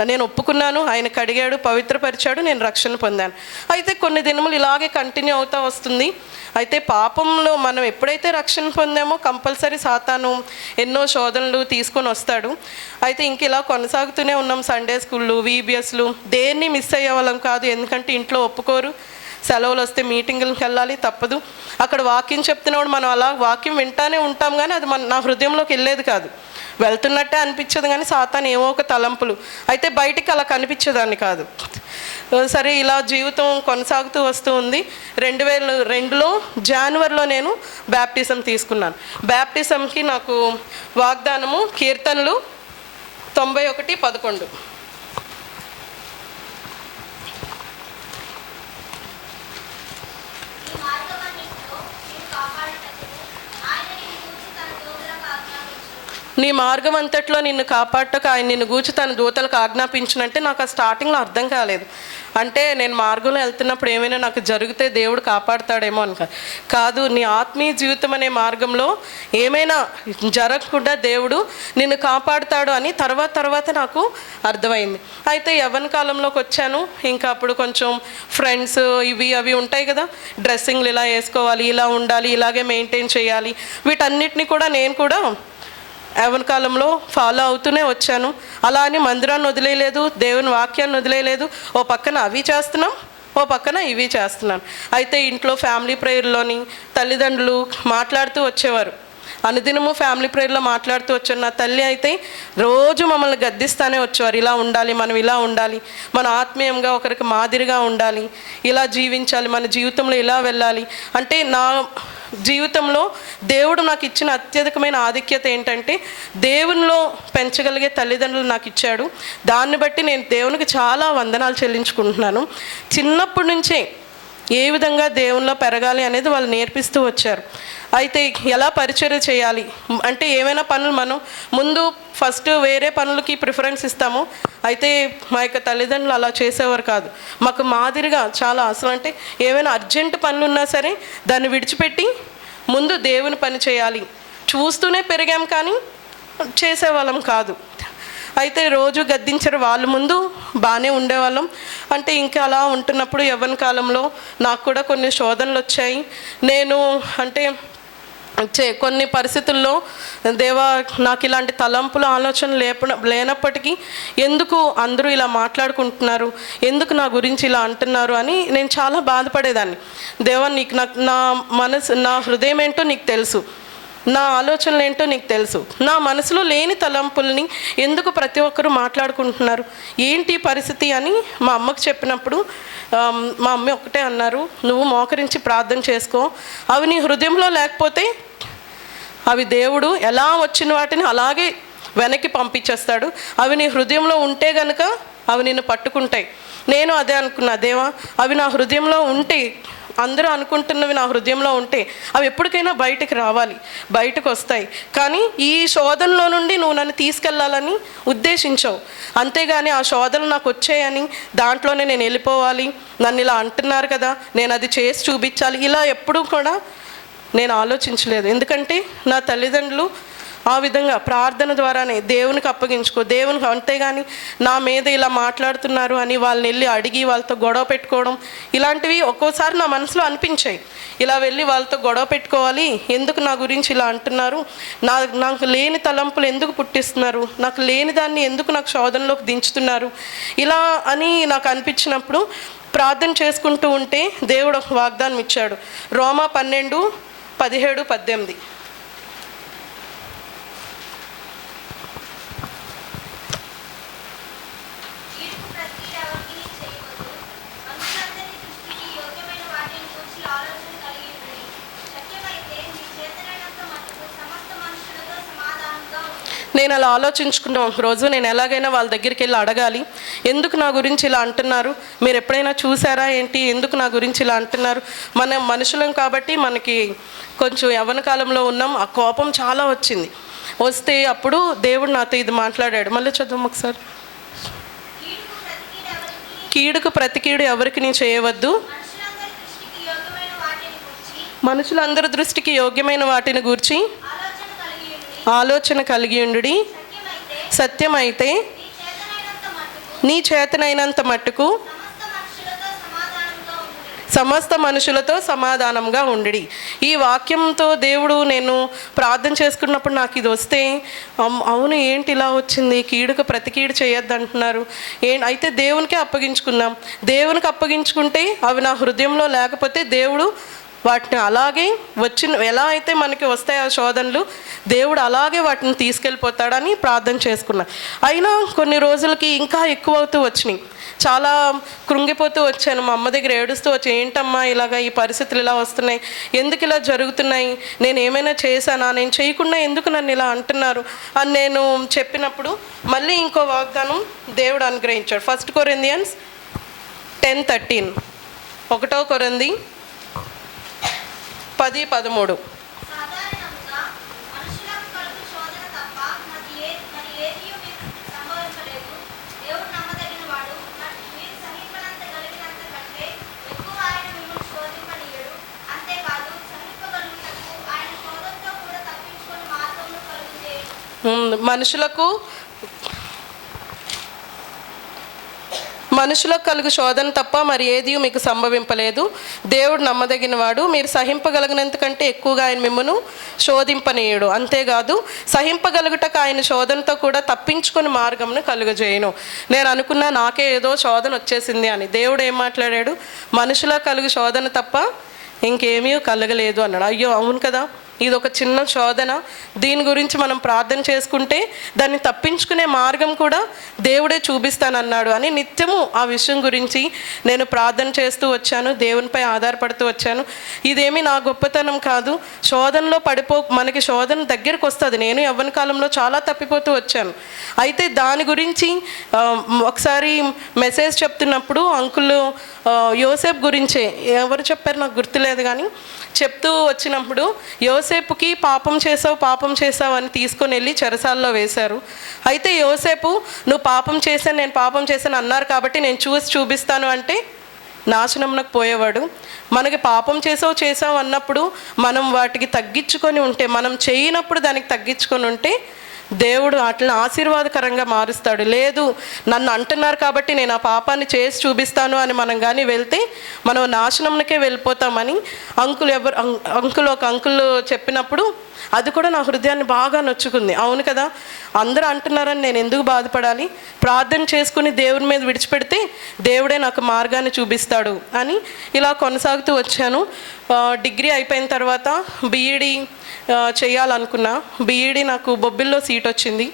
నేను ఒప్పుకున్నాను, ఆయన కడిగాడు, పవిత్రపరిచాడు, నేను రక్షణ పొందాను. అయితే కొన్ని దినములు ఇలాగే కంటిన్యూ అవుతూ వస్తుంది. అయితే పాపంలో మనం ఎప్పుడైతే రక్షణ పొందామో కంపల్సరీ సాతాను ఎన్నో శోధనలు తీసుకొని వస్తాడు. అయితే ఇంక ఇలా కొనసాగుతూనే ఉన్నాం. సండే స్కూళ్ళు, VBSలు దేన్ని మిస్ అయ్యే వాళ్ళం కాదు, ఎందుకంటే ఇంట్లో ఒప్పుకోరు, సెలవులు వస్తే మీటింగులకు వెళ్ళాలి, తప్పదు. అక్కడ వాక్యం చెప్తున్నప్పుడు మనం అలా వాక్యం వింటానే ఉంటాం, కానీ అది నా హృదయంలోకి వెళ్ళేది కాదు. వెళ్తున్నట్టే అనిపించదు, కానీ సాతాను ఏవో ఒక తలంపులు అయితే బయటికి అలా కనిపించేదాన్ని కాదు. సరే, ఇలా జీవితం కొనసాగుతూ వస్తూ ఉంది. 2002లో జనవరిలో నేను బ్యాప్టిజం తీసుకున్నాను. బ్యాప్టిజంకి నాకు వాగ్దానము కీర్తనలు 91:11. నీ మార్గం అంతట్లో నిన్ను కాపాడటకు ఆయన నిన్ను గూర్చి తన దూతలకు ఆజ్ఞాపించినంటే నాకు ఆ స్టార్టింగ్లో అర్థం కాలేదు. అంటే నేను మార్గంలో వెళ్తున్నప్పుడు ఏమైనా నాకు జరిగితే దేవుడు కాపాడుతాడేమో అని కాదు. నీ ఆత్మీయ జీవితం అనే మార్గంలో ఏమైనా జరగకుండా దేవుడు నిన్ను కాపాడుతాడు అని తర్వాత నాకు అర్థమైంది. అయితే యవ్వన కాలంలోకి వచ్చాను. ఇంకా అప్పుడు కొంచెం ఫ్రెండ్స్ అవి ఉంటాయి కదా, డ్రెస్సింగ్లు ఇలా వేసుకోవాలి, ఇలా ఉండాలి, ఇలాగే మెయింటైన్ చేయాలి, వీటన్నిటిని కూడా నేను కూడా యవ్వన కాలంలో ఫాలో అవుతూనే వచ్చాను. అలా అని మందిరాన్ని వదిలేయలేదు, దేవుని వాక్యాన్ని వదిలేయలేదు. ఓ పక్కన అవి చేస్తున్నాం, ఓ పక్కన ఇవి చేస్తున్నాను. అయితే ఇంట్లో ఫ్యామిలీ ప్రేయర్లోని తల్లిదండ్రులు మాట్లాడుతూ వచ్చేవారు. అనుదినము ఫ్యామిలీ ప్రేయర్లో మాట్లాడుతూ వచ్చాను. నా తల్లి అయితే రోజు మమ్మల్ని గద్దిస్తానే వచ్చేవారు. ఇలా ఉండాలి, మనం ఇలా ఉండాలి, మన ఆత్మీయంగా ఒకరికి మాదిరిగా ఉండాలి, ఇలా జీవించాలి, మన జీవితంలో ఇలా వెళ్ళాలి. అంటే నా జీవితంలో దేవుడు నాకు ఇచ్చిన అత్యధికమైన ఆధిక్యత ఏంటంటే దేవునిలో పెంచగలిగే తల్లిదండ్రులు నాకు ఇచ్చాడు. దాన్ని బట్టి నేను దేవునికి చాలా వందనాలు చెల్లించుకుంటున్నాను. చిన్నప్పటి నుంచే ఏ విధంగా దేవునిలో పెరగాలి అనేది వాళ్ళు నేర్పిస్తూ వచ్చారు. అయితే ఎలా పరిచర్య చేయాలి అంటే ఏమైనా పనులు మనం ముందు ఫస్ట్ వేరే పనులకి ప్రిఫరెన్స్ ఇస్తాము. అయితే మా యొక్క తల్లిదండ్రులు అలా చేసేవారు కాదు. మాకు మాదిరిగా చాలా అసలు అంటే ఏమైనా అర్జెంట్ పనులు ఉన్నా సరే దాన్ని విడిచిపెట్టి ముందు దేవుని పని చేయాలి. చూస్తూనే పెరిగాం కానీ చేసేవాళ్ళం కాదు. అయితే రోజు గద్దించరు, వాళ్ళ ముందు బాగానే ఉండేవాళ్ళం. అంటే ఇంకా అలా ఉంటున్నప్పుడు యవ్వన కాలంలో నాకు కూడా కొన్ని శోధనలు వచ్చాయి. నేను అంటే కొన్ని పరిస్థితుల్లో దేవా నాకు ఇలాంటి తలంపులు ఆలోచనలు లేనప్పటికీ ఎందుకు అందరూ ఇలా మాట్లాడుకుంటున్నారు, ఎందుకు నా గురించి ఇలా అంటున్నారు అని నేను చాలా బాధపడేదాన్ని. దేవా నీకు నా మనసు, నా హృదయం ఏంటో నీకు తెలుసు, నా ఆలోచనలు ఏంటో నీకు తెలుసు, నా మనసులో లేని తలంపుల్ని ఎందుకు ప్రతి ఒక్కరూ మాట్లాడుకుంటున్నారు, ఏంటి పరిస్థితి అని మా అమ్మకు చెప్పినప్పుడు మా అమ్మ ఒకటే అన్నారు, నువ్వు మోకరించి ప్రార్థన చేసుకో, అవి నీ హృదయంలో లేకపోతే అవి దేవుడు ఎలా వచ్చిన వాటిని అలాగే వెనక్కి పంపించేస్తాడు, అవి నీ హృదయంలో ఉంటే గనుక అవి నిన్ను పట్టుకుంటాయి. నేను అదే అనుకున్నా, దేవా అవి నా హృదయంలో ఉంటే, అందరూ అనుకుంటున్నవి నా హృదయంలో ఉంటే అవి ఎప్పటికైనా బయటకు రావాలి, బయటకు వస్తాయి. కానీ ఈ శోధనలో నుండి నువ్వు నన్ను తీసుకెళ్ళాలని ఉద్దేశించావు, అంతేగాని ఆ శోధనలు నాకు వచ్చాయని దాంట్లోనే నేను వెళ్ళిపోవాలి, నన్ను ఇలా అంటున్నారు కదా నేను అది చేసి చూపించాలి, ఇలా ఎప్పుడూ కూడా నేను ఆలోచించలేదు. ఎందుకంటే నా తల్లిదండ్రులు ఆ విధంగా ప్రార్థన ద్వారానే దేవునికి అప్పగించుకో, దేవునికి, అంతేగాని నా మీద ఇలా మాట్లాడుతున్నారు అని వాళ్ళని వెళ్ళి అడిగి వాళ్ళతో గొడవ పెట్టుకోవడం ఇలాంటివి ఒక్కోసారి నా మనసులో అనిపించాయి. ఇలా వెళ్ళి వాళ్ళతో గొడవ పెట్టుకోవాలి, ఎందుకు నా గురించి ఇలా అంటున్నారు, నాకు లేని తలంపులు ఎందుకు పుట్టిస్తున్నారు, నాకు లేని దాన్ని ఎందుకు నాకు శోధనలోకి దించుతున్నారు, ఇలా అని నాకు అనిపించినప్పుడు ప్రార్థన చేసుకుంటూ ఉంటే దేవుడు ఒక వాగ్దానం ఇచ్చాడు. రోమా 12:17-18. నేను అలా ఆలోచించుకున్న రోజు నేను ఎలాగైనా వాళ్ళ దగ్గరికి వెళ్ళి అడగాలి, ఎందుకు నా గురించి ఇలా అంటున్నారు, మీరు ఎప్పుడైనా చూసారా ఏంటి, ఎందుకు నా గురించి ఇలా అంటున్నారు. మనం మనుషులం కాబట్టి మనకి కొంచెం యవ్వన కాలంలో ఉన్నాం, ఆ కోపం చాలా వచ్చింది. వస్తే అప్పుడు దేవుడు నాతో ఇది మాట్లాడాడు. మళ్ళీ చదువు ఒకసారి. కీడుకు ప్రతి కీడు ఎవరికి నీ చేయవద్దు, మనుషులందరి దృష్టికి యోగ్యమైన వాటిని గూర్చి ఆలోచన కలిగి ఉండుడి, సత్యమైతే నీ చేతనైనంత మట్టుకు సమస్త మనుషులతో సమాధానంగా ఉండిడి. ఈ వాక్యంతో దేవుడు నేను ప్రార్థన చేసుకున్నప్పుడు నాకు ఇది వస్తే అవును ఏంటి ఇలా వచ్చింది, కీడుకు ప్రతి కీడు చేయొద్దు అంటున్నారు, అయితే దేవునికే అప్పగించుకుందాం. దేవునికి అప్పగించుకుంటే అవి నా హృదయంలో లేకపోతే దేవుడు వాటిని అలాగే ఎలా అయితే మనకి వస్తాయి ఆ శోధనలు, దేవుడు అలాగే వాటిని తీసుకెళ్ళిపోతాడని ప్రార్థన చేసుకున్నా. అయినా కొన్ని రోజులకి ఇంకా ఎక్కువ అవుతూ వచ్చినాయి. చాలా కృంగిపోతూ వచ్చాను. మా అమ్మ దగ్గర ఏడుస్తూ వచ్చి, ఏంటమ్మా ఇలాగ ఈ పరిస్థితులు ఇలా వస్తున్నాయి, ఎందుకు ఇలా జరుగుతున్నాయి, నేను ఏమైనా చేశానా, నేను చేయకుండా ఎందుకు నన్ను ఇలా అంటున్నారు అని నేను చెప్పినప్పుడు మళ్ళీ ఇంకో వాగ్దానం దేవుడు అనుగ్రహించాడు. 1 Corinthians 10:13, 1 కొరింథీ 10:13. మనుషులకు కలుగు శోధన తప్ప మరి ఏది మీకు సంభవింపలేదు. దేవుడు నమ్మదగిన వాడు, మీరు సహింపగలిగినంత కంటే ఎక్కువగా ఆయన మిమ్మను శోధింపనీయుడు. అంతేకాదు సహింపగలుగుటకు ఆయన శోధనతో కూడా తప్పించుకొని మార్గంను కలుగజేయను. నేను అనుకున్నా నాకే ఏదో శోధన వచ్చేసింది అని. దేవుడు ఏం మాట్లాడాడు, మనుషులకు కలుగు శోధన తప్ప ఇంకేమీ కలగలేదు అన్నాడు. అయ్యో అవును కదా, ఇది ఒక చిన్న శోధన, దీని గురించి మనం ప్రార్థన చేసుకుంటే దాన్ని తప్పించుకునే మార్గం కూడా దేవుడే చూపిస్తానన్నాడు అని నిత్యము ఆ విషయం గురించి నేను ప్రార్థన చేస్తూ వచ్చాను, దేవునిపై ఆధారపడుతూ వచ్చాను. ఇదేమీ నా గొప్పతనం కాదు. శోధనలో మనకి శోధన దగ్గరకు వస్తుంది. నేను యవ్వన కాలంలో చాలా తప్పిపోతూ వచ్చాను. అయితే దాని గురించి ఒకసారి మెసేజ్ చెప్తున్నప్పుడు అంకుల్ యోసేపు గురించే ఎవరు చెప్పారు నాకు గుర్తులేదు, కానీ చెప్తూ వచ్చినప్పుడు యోసేపుకి పాపం చేసావు అని తీసుకొని వెళ్ళి చెరసాల్లో వేశారు. అయితే యోసేపు నువ్వు పాపం చేశాను, నేను పాపం చేశాను అన్నారు కాబట్టి నేను చూపిస్తాను అంటే నాశనంలోకి పోయేవాడు. మనకి పాపం చేసావు అన్నప్పుడు మనం వాటికి తగ్గించుకొని ఉంటే, మనం చేయనప్పుడు దానికి తగ్గించుకొని ఉంటే దేవుడు వాటిని ఆశీర్వాదకరంగా మారుస్తాడు. లేదు నన్ను అంటున్నారు కాబట్టి నేను ఆ పాపాన్ని చేసి చూపిస్తాను అని మనం కానీ వెళ్తే మనం నాశనంకే వెళ్ళిపోతామని అంకుల్ ఒక అంకుల్ చెప్పినప్పుడు అది కూడా నా హృదయాన్ని బాగా నొచ్చుకుంది. అవును కదా, అందరూ అంటున్నారని నేను ఎందుకు బాధపడాలి, ప్రార్థన చేసుకుని దేవుని మీద విడిచిపెడితే దేవుడే నాకు మార్గాన్ని చూపిస్తాడు అని ఇలా కొనసాగుతూ వచ్చాను. డిగ్రీ అయిపోయిన తర్వాత బీఈడీ చేయాలనుకున్నా. బీఈడీ నాకు బొబ్బిల్లో సీట్ వచ్చింది.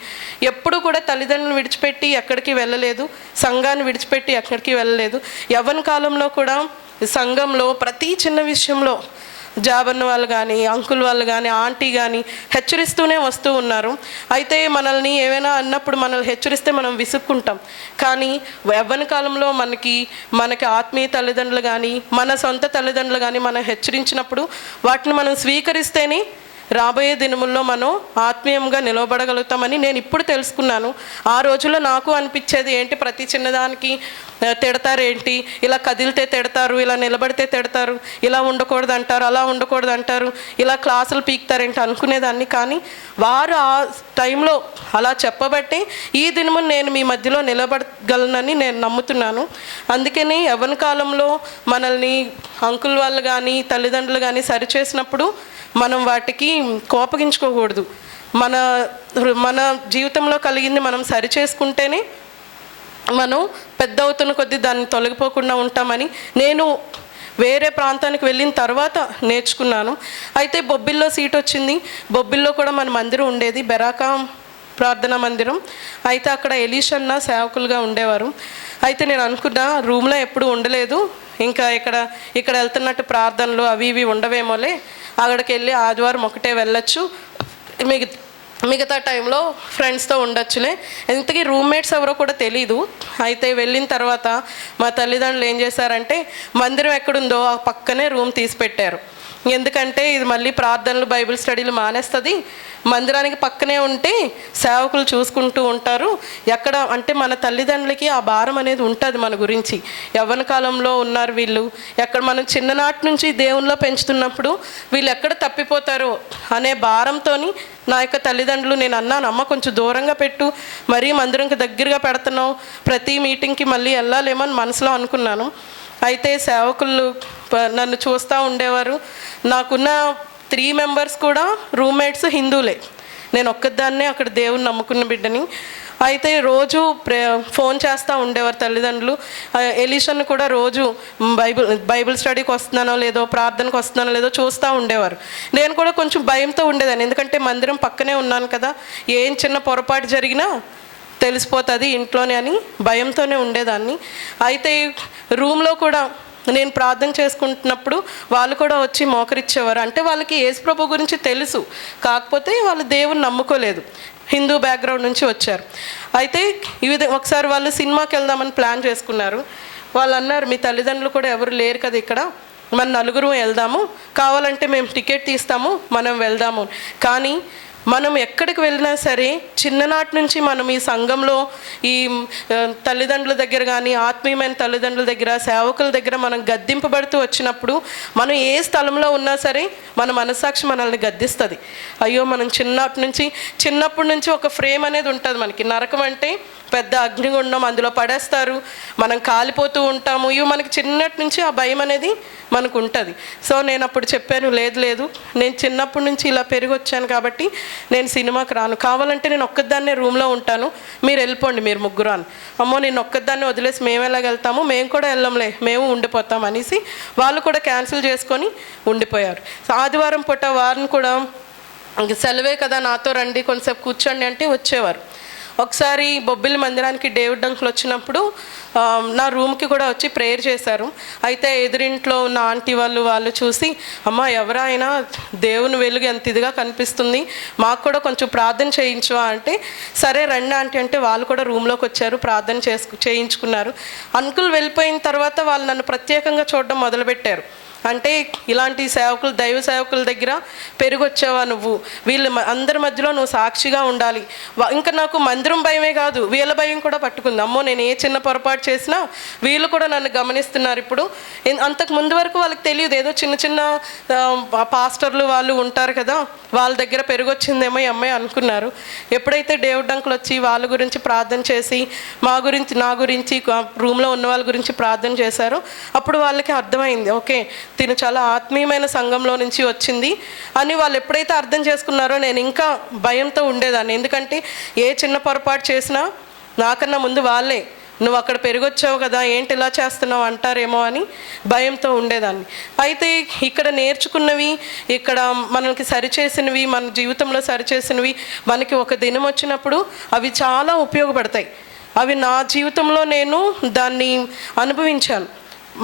ఎప్పుడు కూడా తల్లిదండ్రులను విడిచిపెట్టి ఎక్కడికి వెళ్ళలేదు, సంఘాన్ని విడిచిపెట్టి ఎక్కడికి వెళ్ళలేదు. యవ్వన కాలంలో కూడా సంఘంలో ప్రతి చిన్న విషయంలో జాబన్న వాళ్ళు కానీ అంకుల్ వాళ్ళు కానీ ఆంటీ కానీ హెచ్చరిస్తూనే వస్తూ ఉన్నారు. అయితే మనల్ని ఏమైనా అన్నప్పుడు మనల్ని హెచ్చరిస్తే మనం విసుక్కుంటాం. కానీ యవ్వన కాలంలో మనకి ఆత్మీయ తల్లిదండ్రులు కానీ మన సొంత తల్లిదండ్రులు కానీ మనం హెచ్చరించినప్పుడు వాటిని మనం స్వీకరిస్తేనే రాబోయే దినముల్లో మనం ఆత్మీయంగా నిలవబడగలుగుతామని నేను ఇప్పుడు తెలుసుకున్నాను. ఆ రోజుల్లో నాకు అనిపించేది ఏంటి, ప్రతి చిన్నదానికి తిడతారు ఏంటి, ఇలా కదిలితే తిడతారు, ఇలా నిలబడితే తిడతారు, ఇలా ఉండకూడదు అంటారు, అలా ఉండకూడదు అంటారు, ఇలా క్లాసులు పీకుతారేంటి అనుకునేదాన్ని. కానీ వారు ఆ టైంలో అలా చెప్పబట్టే ఈ దినము నేను మీ మధ్యలో నిలబడగలనని నేను నమ్ముతున్నాను. అందుకని యవ్వన కాలంలో మనల్ని అంకుల్ వాళ్ళు కానీ తల్లిదండ్రులు కానీ సరిచేసినప్పుడు మనం వాటికి కోపగించుకోకూడదు. మన జీవితంలో కలిగింది మనం సరిచేసుకుంటేనే మనం పెద్ద అవుతున్న కొద్దీ దాన్ని తొలగిపోకుండా ఉంటామని నేను వేరే ప్రాంతానికి వెళ్ళిన తర్వాత నేర్చుకున్నాను. అయితే బొబ్బిల్లో సీట్ వచ్చింది. బొబ్బిల్లో కూడా మన మందిరం ఉండేది, బెరాకా ప్రార్థనా మందిరం. అయితే అక్కడ ఎలీషన్న సేవకులుగా ఉండేవారు. అయితే నేను అనుకున్నా రూమ్లో ఎప్పుడు ఉండలేదు, ఇంకా ఇక్కడ వెళ్తున్నట్టు ప్రార్థనలు అవి ఇవి ఉండవేమోలే, అక్కడికి వెళ్ళి ఆదివారం ఒకటే వెళ్ళొచ్చు, మిగతా టైంలో ఫ్రెండ్స్తో ఉండొచ్చులే. ఇంతకీ రూమ్మేట్స్ ఎవరో కూడా తెలీదు. అయితే వెళ్ళిన తర్వాత మా తల్లిదండ్రులు ఏం చేశారంటే మందిరం ఎక్కడుందో ఆ పక్కనే రూమ్ తీసి పెట్టారు. ఎందుకంటే ఇది మళ్ళీ ప్రార్థనలు బైబిల్ స్టడీలు మానేస్తుంది, మందిరానికి పక్కనే ఉంటే సేవకులు చూసుకుంటూ ఉంటారు. ఎక్కడ అంటే మన తల్లిదండ్రులకి ఆ భారం అనేది ఉంటుంది మన గురించి. యవ్వన కాలంలో ఉన్నారు వీళ్ళు, ఎక్కడ మనం చిన్ననాటి నుంచి దేవునిలో పెంచుతున్నప్పుడు వీళ్ళు ఎక్కడ తప్పిపోతారో అనే భారంతో నా యొక్క తల్లిదండ్రులు, నేను అన్నాను, అమ్మ కొంచెం దూరంగా పెట్టు, మరీ మందిరంకి దగ్గరగా పెడుతున్నావు, ప్రతి మీటింగ్కి మళ్ళీ వెళ్ళాలేమో అని మనసులో అనుకున్నాను. అయితే సేవకులు నన్ను చూస్తూ ఉండేవారు. నాకున్న 3 మెంబర్స్ కూడా రూమ్మేట్స్ హిందువులే. నేను ఒక్కదాన్నే అక్కడ దేవుని నమ్ముకున్న బిడ్డని. అయితే రోజు ఫోన్ చేస్తూ ఉండేవారు తల్లిదండ్రులు. ఎలీషన్ను కూడా రోజు బైబిల్ స్టడీకి వస్తున్నానో లేదో, ప్రార్థనకు వస్తున్నానో లేదో చూస్తూ ఉండేవారు. నేను కూడా కొంచెం భయంతో ఉండేదాన్ని, ఎందుకంటే మందిరం పక్కనే ఉన్నాను కదా, ఏం చిన్న పొరపాటు జరిగినా తెలిసిపోతుంది ఇంట్లోనే అని భయంతోనే ఉండేదాన్ని. అయితే రూమ్లో కూడా నేను ప్రార్థన చేసుకుంటున్నప్పుడు వాళ్ళు కూడా వచ్చి మోకరిచ్చేవారు. అంటే వాళ్ళకి యేసు ప్రభు గురించి తెలుసు, కాకపోతే వాళ్ళు దేవుని నమ్ముకోలేదు, హిందూ బ్యాక్గ్రౌండ్ నుంచి వచ్చారు. అయితే ఒకసారి వాళ్ళు సినిమాకి వెళ్దామని ప్లాన్ చేసుకున్నారు. వాళ్ళు అన్నారు, మీ తల్లిదండ్రులు కూడా ఎవరు లేరు కదా ఇక్కడ, మన 4 వెళ్దాము, కావాలంటే మేము టికెట్ తీస్తాము, మనం వెళ్దాము. కానీ మనం ఎక్కడికి వెళ్ళినా సరే చిన్ననాటి నుంచి మనం ఈ సంఘంలో ఈ తల్లిదండ్రుల దగ్గర కానీ, ఆత్మీయమైన తల్లిదండ్రుల దగ్గర, సేవకుల దగ్గర మనం గద్దింపబడుతూ వచ్చినప్పుడు, మనం ఏ స్థలంలో ఉన్నా సరే మన మనస్సాక్షి మనల్ని గద్దిస్తుంది. అయ్యో, మనం చిన్నప్పటి నుంచి ఒక ఫ్రేమ్ అనేది ఉంటుంది మనకి. నరకం అంటే పెద్ద అగ్నిగుండం, అందులో పడేస్తారు, మనం కాలిపోతూ ఉంటాము. ఇవి మనకి చిన్నటి నుంచి ఆ భయం అనేది మనకు ఉంటుంది. సో నేను అప్పుడు చెప్పాను, లేదు, నేను చిన్నప్పటి నుంచి ఇలా పెరిగి వచ్చాను కాబట్టి నేను సినిమాకి రాను, కావాలంటే నేను ఒక్కదాన్నే రూమ్లో ఉంటాను, మీరు వెళ్ళిపోండి, మీరు 3 అని. అమ్మో, నేను ఒక్కదాన్ని వదిలేసి మేము ఎలాగెళ్తాము, మేము కూడా వెళ్ళంలే, మేము ఉండిపోతాం అనేసి వాళ్ళు కూడా క్యాన్సిల్ చేసుకొని ఉండిపోయారు. ఆదివారం పూట వారిని కూడా సెలవే కదా, నాతో రండి, కొంచెంసేపు కూర్చోండి అంటే వచ్చేవారు. ఒకసారి బొబ్బిలి మందిరానికి డేవిడ్ అంకుల్ వచ్చినప్పుడు నా రూమ్కి కూడా వచ్చి ప్రేయర్ చేశారు. అయితే ఎదురింట్లో ఉన్న ఆంటీ వాళ్ళు చూసి, అమ్మ ఎవరైనా దేవుని వెలుగు ఎంత ఇదిగా కనిపిస్తుంది, మాకు కూడా కొంచెం ప్రార్థన చేయించువా అంటే, సరే రండి ఆంటీ అంటే వాళ్ళు కూడా రూమ్లోకి వచ్చారు, ప్రార్థన చేయించుకున్నారు. అంకుల్ వెళ్ళిపోయిన తర్వాత వాళ్ళు నన్ను ప్రత్యేకంగా చూడడం మొదలుపెట్టారు. అంటే ఇలాంటి సేవకులు, దైవ సేవకుల దగ్గర పెరిగొచ్చావా నువ్వు, వీళ్ళు అందరి మధ్యలో నువ్వు సాక్షిగా ఉండాలి. ఇంకా నాకు మందిరం భయమే కాదు, వీళ్ళ భయం కూడా పట్టుకుంది. అమ్మో, నేను ఏ చిన్న పొరపాటు చేసినా వీళ్ళు కూడా నన్ను గమనిస్తున్నారు. ఇప్పుడు అంతకు ముందు వరకు వాళ్ళకి తెలియదు, ఏదో చిన్న పాస్టర్లు వాళ్ళు ఉంటారు కదా, వాళ్ళ దగ్గర పెరిగొచ్చిందేమో ఈ అమ్మాయి అనుకున్నారు. ఎప్పుడైతే డేవిడ్ అంకుల్ వచ్చి వాళ్ళ గురించి ప్రార్థన చేసి, నా గురించి రూమ్లో ఉన్న వాళ్ళ గురించి ప్రార్థన చేశారో, అప్పుడు వాళ్ళకి అర్థమైంది, ఓకే తిను చాలా ఆత్మీయమైన సంఘంలో నుంచి వచ్చింది అని. వాళ్ళు ఎప్పుడైతే అర్థం చేసుకున్నారో నేను ఇంకా భయంతో ఉండేదాన్ని, ఎందుకంటే ఏ చిన్న పొరపాటు చేసినా నాకన్నా ముందు వాళ్ళే, నువ్వు అక్కడ పెరిగొచ్చావు కదా, ఏంటి ఇలా చేస్తున్నావు అంటారేమో అని భయంతో ఉండేదాన్ని. అయితే ఇక్కడ నేర్చుకున్నవి, ఇక్కడ మనకి సరిచేసినవి, మన జీవితంలో సరిచేసినవి మనకి ఒక దినం వచ్చినప్పుడు అవి చాలా ఉపయోగపడతాయి. అవి నా జీవితంలో నేను దాన్ని అనుభవించాను.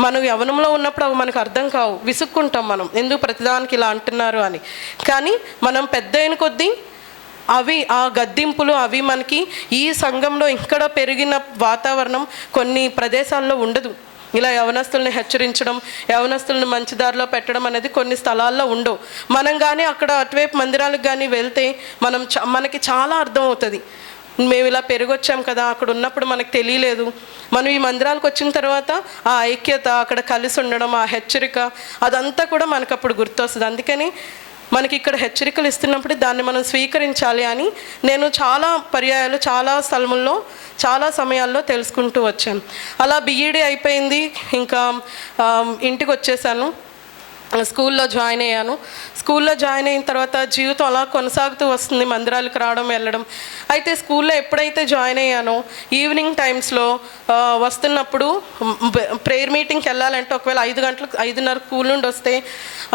మనం యవ్వనంలో ఉన్నప్పుడు అవి మనకు అర్థం కావు, విసుక్కుంటాం మనం, ఎందుకు ప్రతిదానికి ఇలా అంటున్నారు అని. కానీ మనం పెద్ద అయిన కొద్దీ అవి, ఆ గద్దింపులు అవి మనకి ఈ సంఘంలో ఇక్కడ పెరిగిన వాతావరణం కొన్ని ప్రదేశాల్లో ఉండదు. ఇలా యవనస్తుల్ని హెచ్చరించడం, యవనస్తులను మంచి దారిలో పెట్టడం అనేది కొన్ని స్థలాల్లో ఉండవు. మనం కానీ అక్కడ అటువైపు మందిరాలకు కానీ వెళ్తే మనకి చాలా అర్థం అవుతుంది. మేము ఇలా పెరిగొచ్చాం కదా, అక్కడ ఉన్నప్పుడు మనకు తెలియలేదు. మనం ఈ మందిరాలకు వచ్చిన తర్వాత ఆ ఐక్యత, అక్కడ కలిసి ఉండడం, ఆ హెచ్చరిక, అదంతా కూడా మనకు అప్పుడు గుర్తొస్తుంది. అందుకని మనకి ఇక్కడ హెచ్చరికలు ఇస్తున్నప్పుడు దాన్ని మనం స్వీకరించాలి అని నేను చాలా పర్యాయాలు, చాలా స్థలముల్లో, చాలా సమయాల్లో తెలుసుకుంటూ వచ్చాను. అలా బీఈడీ అయిపోయింది, ఇంకా ఇంటికి వచ్చేసాను. స్కూల్లో జాయిన్ అయ్యాను. స్కూల్లో జాయిన్ అయిన తర్వాత జీవితం అలా కొనసాగుతూ వస్తుంది, మందిరాలకు రావడం వెళ్ళడం. అయితే స్కూల్లో ఎప్పుడైతే జాయిన్ అయ్యానో ఈవినింగ్ టైమ్స్లో వస్తున్నప్పుడు ప్రేయర్ మీటింగ్కి వెళ్ళాలంటే ఒకవేళ 5 గంటలకు 5:30 స్కూల్ నుండి వస్తే,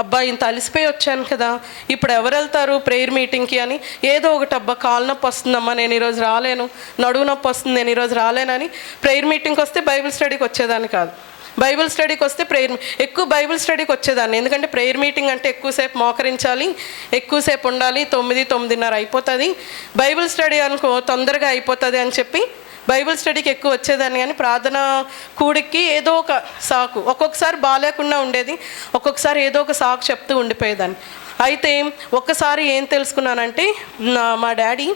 అబ్బా ఇంత అలసిపోయి వచ్చాను కదా, ఇప్పుడు ఎవరు వెళ్తారు ప్రేయర్ మీటింగ్కి అని ఏదో ఒకటి, అబ్బా కాలు నొప్పి వస్తుందమ్మా నేను ఈరోజు రాలేను, నడువు నొప్పి వస్తుంది నేను ఈరోజు రాలేనని ప్రేయర్ మీటింగ్కి వస్తే బైబిల్ స్టడీకి వచ్చేదాన్ని కాదు. బైబిల్ స్టడీకి వస్తే ఎక్కువ బైబిల్ స్టడీకి వచ్చేదాన్ని, ఎందుకంటే ప్రేయర్ మీటింగ్ అంటే ఎక్కువసేపు మోకరించాలి, ఎక్కువసేపు ఉండాలి, 9-9:30 అయిపోతుంది. బైబిల్ స్టడీ అనుకో తొందరగా అయిపోతుంది అని చెప్పి బైబిల్ స్టడీకి ఎక్కువ వచ్చేదాన్ని. కానీ ప్రార్థన కూడికి ఏదో ఒక సాకు, ఒక్కొక్కసారి బాగాలేకుండా ఉండేది, ఒక్కొక్కసారి ఏదో ఒక సాకు చెప్తూ ఉండిపోయేదాన్ని. అయితే ఒక్కసారి ఏం తెలుసుకున్నానంటే మా డాడీ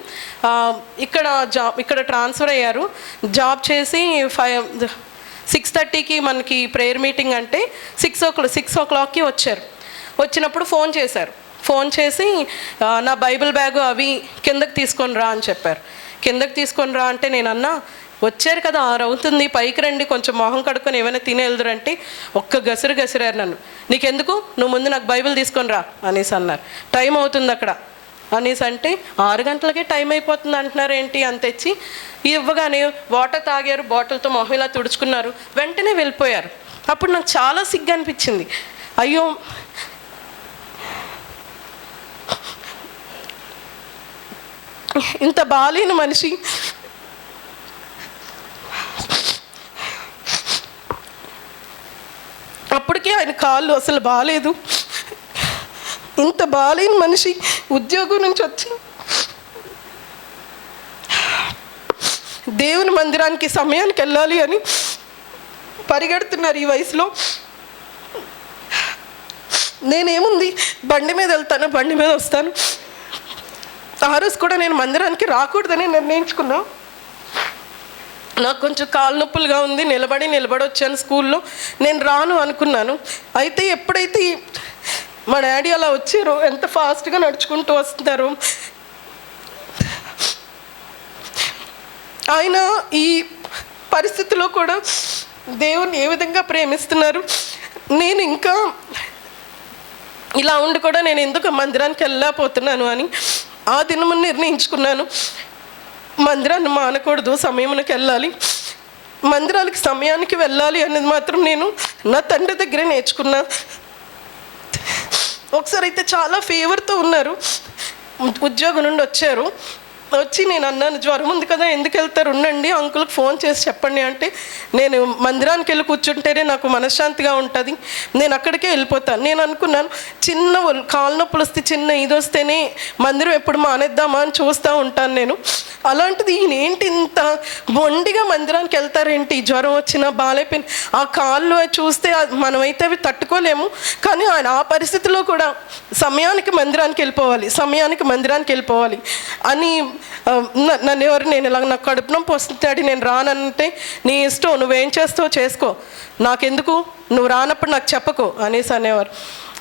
ఇక్కడ ట్రాన్స్ఫర్ అయ్యారు. జాబ్ చేసి 6:30కి మనకి ప్రేయర్ మీటింగ్ అంటే 6 o'clockకి వచ్చారు. వచ్చినప్పుడు ఫోన్ చేసి నా బైబిల్ బ్యాగు అవి కిందకి తీసుకొని రా అని చెప్పారు. కిందకి తీసుకొని రా అంటే నేను అన్నా, వచ్చారు కదా 6 అవుతుంది, పైకి రండి, కొంచెం మొహం కడుక్కొని ఏమైనా తినేళ్దురంటే ఒక్క గసిరారు నన్ను. నీకెందుకు, నువ్వు ముందు నాకు బైబిల్ తీసుకొని రా అనేసి అన్నారు. టైం అవుతుంది అక్కడ అనేసి అంటే 6 గంటలకే టైం అయిపోతుంది అంటున్నారు ఏంటి అని తెచ్చి ఇవ్వగానే వాటర్ తాగారు, బాటిల్తో మొహం ఇలా తుడుచుకున్నారు, వెంటనే వెళ్ళిపోయారు. అప్పుడు నాకు చాలా సిగ్గు అనిపించింది. అయ్యో, ఇంత బాలేని మనిషి అప్పటికే ఆయన కాళ్ళు అసలు బాగాలేదు. ఇంత బాలేని మనిషి ఉద్యోగం నుంచి వచ్చి దేవుని మందిరానికి సమయానికి వెళ్ళాలి అని పరిగెడుతున్నారు ఈ వయసులో. నేనేముంది, బండి మీద వెళ్తాను, బండి మీద వస్తాను. ఆ రోజు కూడా నేను మందిరానికి రాకూడదని నిర్ణయించుకున్నా. నాకు కొంచెం కాలు నొప్పులుగా ఉంది, నిలబడి వచ్చాను. స్కూల్లో నేను రాను అనుకున్నాను. అయితే ఎప్పుడైతే మా డాడీ అలా వచ్చారో, ఎంత ఫాస్ట్గా నడుచుకుంటూ వస్తున్నారు, ఆయన ఈ పరిస్థితిలో కూడా దేవుని ఏ విధంగా ప్రేమిస్తున్నారు. నేను ఇంకా ఇలా ఉండి కూడా నేను ఎందుకు మందిరానికి వెళ్ళలేకపోతున్నాను అని ఆ దినము నిర్ణయించుకున్నాను. మందిరాన్ని మానకూడదు, సమయానికి వెళ్ళాలి, మందిరాలకి సమయానికి వెళ్ళాలి అనేది మాత్రం నేను నా తండ్రి దగ్గరే నేర్చుకున్నా. ఒకసారి అయితే చాలా ఫీవర్తో ఉన్నారు, ఉద్యోగం నుండి వచ్చి నేను అన్నాను, జ్వరం ఉంది కదా, ఎందుకు వెళ్తారు, ఉండండి అంకుల్కి ఫోన్ చేసి చెప్పండి అంటే, నేను మందిరానికి వెళ్ళి కూర్చుంటేనే నాకు మనశ్శాంతిగా ఉంటుంది, నేను అక్కడికే వెళ్ళిపోతాను. నేను అనుకున్నాను, చిన్న కాలు నొప్పులు వస్తే, చిన్న ఇది వస్తేనే మందిరం ఎప్పుడు మానేద్దామా అని చూస్తూ ఉంటాను నేను. అలాంటిది ఈయన ఏంటి ఇంత మొండిగా మందిరానికి వెళ్తారేంటి, జ్వరం వచ్చినా బాగాలేపోయిన ఆ కాళ్ళు చూస్తే మనమైతే అవి తట్టుకోలేము. కానీ ఆయన ఆ పరిస్థితిలో కూడా సమయానికి మందిరానికి వెళ్ళిపోవాలి అని నన్ను ఎవరు, నేను ఇలా నాకు కడుపు నొప్పి వస్తుంది, నేను రానంటే నీ ఇష్టం, నువ్వేం చేస్తావో చేసుకో, నాకెందుకు, నువ్వు రానప్పుడు నాకు చెప్పకు అనేవారు.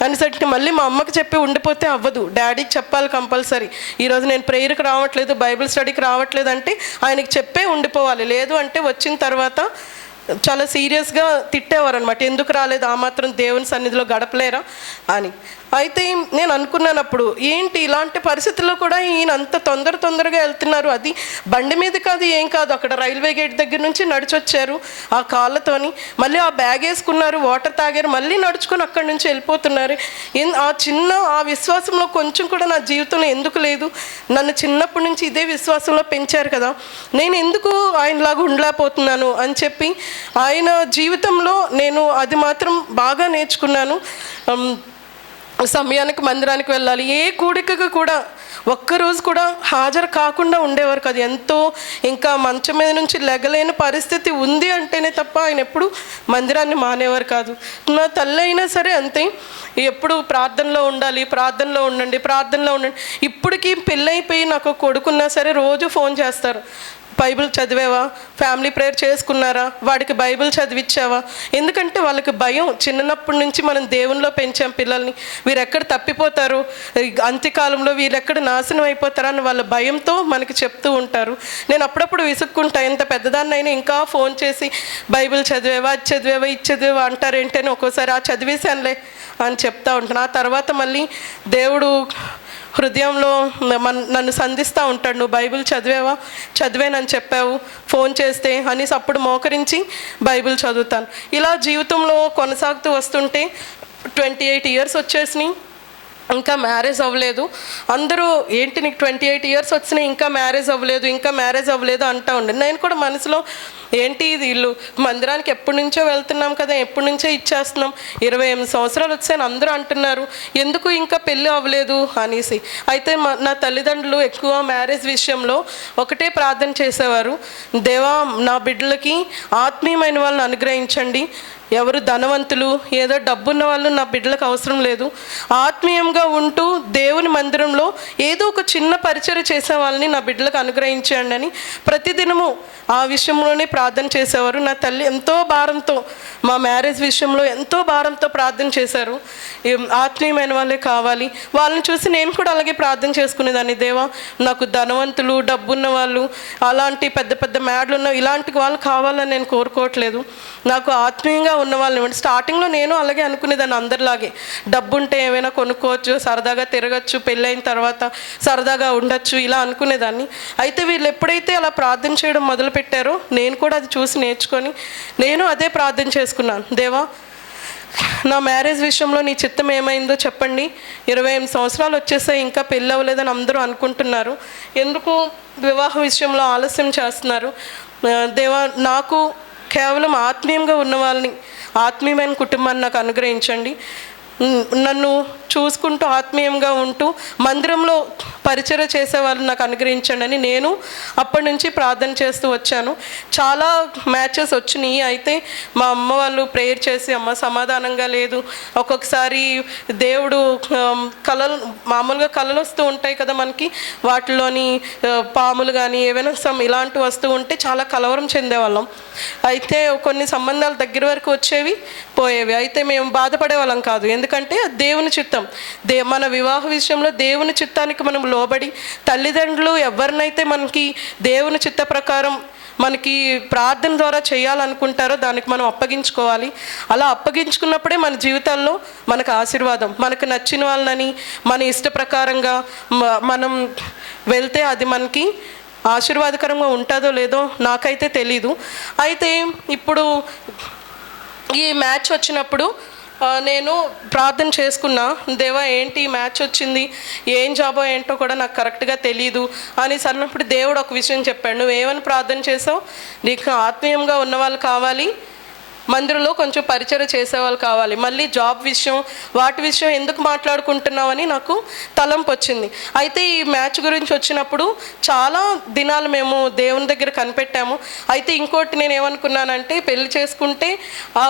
అనేసరికి మళ్ళీ మా అమ్మకి చెప్పి ఉండిపోతే అవ్వదు, డాడీకి చెప్పాలి కంపల్సరీ. ఈరోజు నేను ప్రేయర్కి రావట్లేదు, బైబిల్ స్టడీకి రావట్లేదు అంటే ఆయనకి చెప్పే ఉండిపోవాలి. లేదు అంటే వచ్చిన తర్వాత చాలా సీరియస్గా తిట్టేవారు అనమాట, ఎందుకు రాలేదు, ఆ మాత్రం దేవుని సన్నిధిలో గడపలేరా అని. అయితే నేను అనుకున్నాను అప్పుడు, ఏంటి ఇలాంటి పరిస్థితుల్లో కూడా ఈయన అంత తొందరగా వెళ్తున్నారు, అది బండి మీద కాదు, ఏం కాదు, అక్కడ రైల్వే గేట్ దగ్గర నుంచి నడిచొచ్చారు ఆ కాళ్ళతోని, మళ్ళీ ఆ బ్యాగ్ వేసుకున్నారు, వాటర్ తాగారు, మళ్ళీ నడుచుకొని అక్కడి నుంచి వెళ్ళిపోతున్నారు. ఆ విశ్వాసంలో కొంచెం కూడా నా జీవితంలో ఎందుకు లేదు, నన్ను చిన్నప్పటి నుంచి ఇదే విశ్వాసంలో పెంచారు కదా, నేను ఎందుకు ఆయనలాగా ఉండలేకపోతున్నాను అని చెప్పి ఆయన జీవితంలో నేను అది మాత్రం బాగా నేర్చుకున్నాను. సమయానికి మందిరానికి వెళ్ళాలి, ఏ కూడికకు కూడా ఒక్కరోజు కూడా హాజరు కాకుండా ఉండేవారు కాదు. ఎంతో ఇంకా మంచం మీద నుంచి లెగలేని పరిస్థితి ఉంది అంటేనే తప్ప ఆయన ఎప్పుడు మందిరాన్ని మానేవారు కాదు. నా తల్లి అయినా సరే అంతే, ఎప్పుడు ప్రార్థనలో ఉండాలి, ప్రార్థనలో ఉండండి. ఇప్పటికీ పెళ్ళైపోయి నాకు కొడుకున్నా సరే రోజు ఫోన్ చేస్తారు, బైబిల్ చదివావా, ఫ్యామిలీ ప్రేయర్ చేసుకున్నారా, వాడికి బైబిల్ చదివించావా. ఎందుకంటే వాళ్ళకి భయం, చిన్నప్పటి నుంచి మనం దేవునిలో పెంచాం పిల్లల్ని, వీరెక్కడ తప్పిపోతారు, అంత్యకాలంలో వీరెక్కడ నాశనం అయిపోతారా అని వాళ్ళ భయంతో మనకి చెప్తూ ఉంటారు. నేను అప్పుడప్పుడు విసుక్కుంటా, ఎంత పెద్దదాన్నైనా ఇంకా ఫోన్ చేసి బైబిల్ చదివేవా, ఇది చదివేవా అంటారేంటి అని ఒక్కోసారి చదివేశానులే అని చెప్తా ఉంటాను. ఆ తర్వాత మళ్ళీ దేవుడు హృదయంలో నన్ను సంధిస్తూ ఉంటాడు, నువ్వు బైబిల్ చదివేనని చెప్పావు ఫోన్ చేస్తే అనేసి అప్పుడు మోకరించి బైబిల్ చదువుతాను. ఇలా జీవితంలో కొనసాగుతూ వస్తుంటే 28 years వచ్చేసినాయి, ఇంకా మ్యారేజ్ అవ్వలేదు. అందరూ ఏంటి నీకు 28 years వచ్చినాయి ఇంకా మ్యారేజ్ అవ్వలేదు అంటూ ఉండే. నేను కూడా మనసులో ఏంటి ఇది వీళ్ళు మందిరానికి ఎప్పటి నుంచో వెళ్తున్నాం కదా, ఎప్పటి నుంచో ఇచ్చేస్తున్నాం, 28 సంవత్సరాలు వచ్చాయని అందరూ అంటున్నారు, ఎందుకు ఇంకా పెళ్ళి అవ్వలేదు అనేసి. అయితే నా తల్లిదండ్రులు ఎక్కువ మ్యారేజ్ విషయంలో ఒకటే ప్రార్థన చేసేవారు, దేవా నా బిడ్డలకి ఆత్మీయమైన వాళ్ళని అనుగ్రహించండి, ఎవరు ధనవంతులు ఏదో డబ్బున్న వాళ్ళు నా బిడ్డలకు అవసరం లేదు, ఆత్మీయంగా ఉంటూ దేవుని మందిరంలో ఏదో ఒక చిన్న పరిచర్య చేసే వాళ్ళని నా బిడ్డలకు అనుగ్రహించండి అని ప్రతిదినము ఆ విషయంలోనే ప్రార్థన చేసేవారు. నా తల్లి ఎంతో భారంతో మా మ్యారేజ్ విషయంలో ఎంతో భారంతో ప్రార్థన చేశారు. ఆత్మీయమైన వాళ్ళే కావాలి, వాళ్ళని చూసి నేను కూడా అలాగే ప్రార్థన చేసుకునేదాన్ని, దేవా నాకు ధనవంతులు డబ్బున్న వాళ్ళు అలాంటి పెద్ద పెద్ద మ్యాడ్లు ఉన్న ఇలాంటి వాళ్ళు కావాలని నేను కోరుకోవట్లేదు, నాకు ఆత్మీయంగా ఉన్న వాళ్ళని ఇవ్వండి. స్టార్టింగ్లో నేను అలాగే అనుకునేదాన్ని, అందరిలాగే డబ్బు ఉంటే ఏమైనా కొనుక్కోవచ్చు, సరదాగా తిరగచ్చు, పెళ్ళైన తర్వాత సరదాగా ఉండొచ్చు ఇలా అనుకునేదాన్ని. అయితే వీళ్ళు ఎప్పుడైతే అలా ప్రార్థన చేయడం మొదలుపెట్టారో నేను కూడా అది చూసి నేర్చుకొని నేను అదే ప్రార్థన చేసుకున్నాను, దేవా నా మ్యారేజ్ విషయంలో నీ చిత్తం ఏమైందో చెప్పండి, 28 సంవత్సరాలు వచ్చేసాయి ఇంకా పెళ్ళి అవ్వలేదని అందరూ అనుకుంటున్నారు, ఎందుకు వివాహ విషయంలో ఆలస్యం చేస్తున్నారు, దేవా నాకు కేవలం ఆత్మీయంగా ఉన్న వాళ్ళని ఆత్మీయమైన కుటుంబాన్ని నాకు అనుగ్రహించండి, నన్ను చూసుకుంటూ ఆత్మీయంగా ఉంటూ మందిరంలో పరిచర్య చేసే వాళ్ళని నాకు అనుగ్రహించండి అని నేను అప్పటి నుంచి ప్రార్థన చేస్తూ వచ్చాను. చాలా మ్యాచెస్ వచ్చినాయి. అయితే మా అమ్మ వాళ్ళు ప్రేయర్ చేసి, అమ్మ సమాధానంగా లేదు, ఒక్కొక్కసారి దేవుడు కళలు మామూలుగా కళలు వస్తూ ఉంటాయి కదా మనకి, వాటిలోని పాములు కానీ ఏవైనా ఇలాంటివి వస్తూ ఉంటే చాలా కలవరం చెందేవాళ్ళం. అయితే కొన్ని సంబంధాలు దగ్గర వరకు వచ్చేవి పోయేవి. అయితే మేము బాధపడే వాళ్ళం కాదు, ఎందుకంటే దేవుని చిత్తం. మన వివాహ విషయంలో దేవుని చిత్తానికి మనం లోబడి తల్లిదండ్రులు ఎవరినైతే మనకి దేవుని చిత్త ప్రకారం మనకి ప్రార్థన ద్వారా చేయాలనుకుంటారో దానికి మనం అప్పగించుకోవాలి. అలా అప్పగించుకున్నప్పుడే మన జీవితాల్లో మనకు ఆశీర్వాదం. మనకు నచ్చిన వాళ్ళని మన ఇష్ట ప్రకారంగా మనం వెళ్తే అది మనకి ఆశీర్వాదకరంగా ఉంటుందో లేదో నాకైతే తెలీదు. అయితే ఇప్పుడు ఈ మ్యాచ్ వచ్చినప్పుడు నేను ప్రార్థన చేసుకున్నా, దేవా ఏంటి మ్యాచ్ వచ్చింది, ఏం జాబో ఏంటో కూడా నాకు కరెక్ట్గా తెలీదు అని అన్నప్పుడు దేవుడు ఒక విషయం చెప్పాడు, నువ్వేమని ప్రార్థన చేసావు, నీకు ఆత్మీయంగా ఉన్నవాళ్ళు కావాలి, మందిరంలో కొంచెం పరిచయం చేసేవాళ్ళు కావాలి, మళ్ళీ జాబ్ విషయం వాటి విషయం ఎందుకు మాట్లాడుకుంటున్నామని నాకు తలంపు వచ్చింది. అయితే ఈ మ్యాచ్ గురించి వచ్చినప్పుడు చాలా దినాలు మేము దేవుని దగ్గర కనిపెట్టాము. అయితే ఇంకోటి నేను ఏమనుకున్నానంటే, పెళ్లి చేసుకుంటే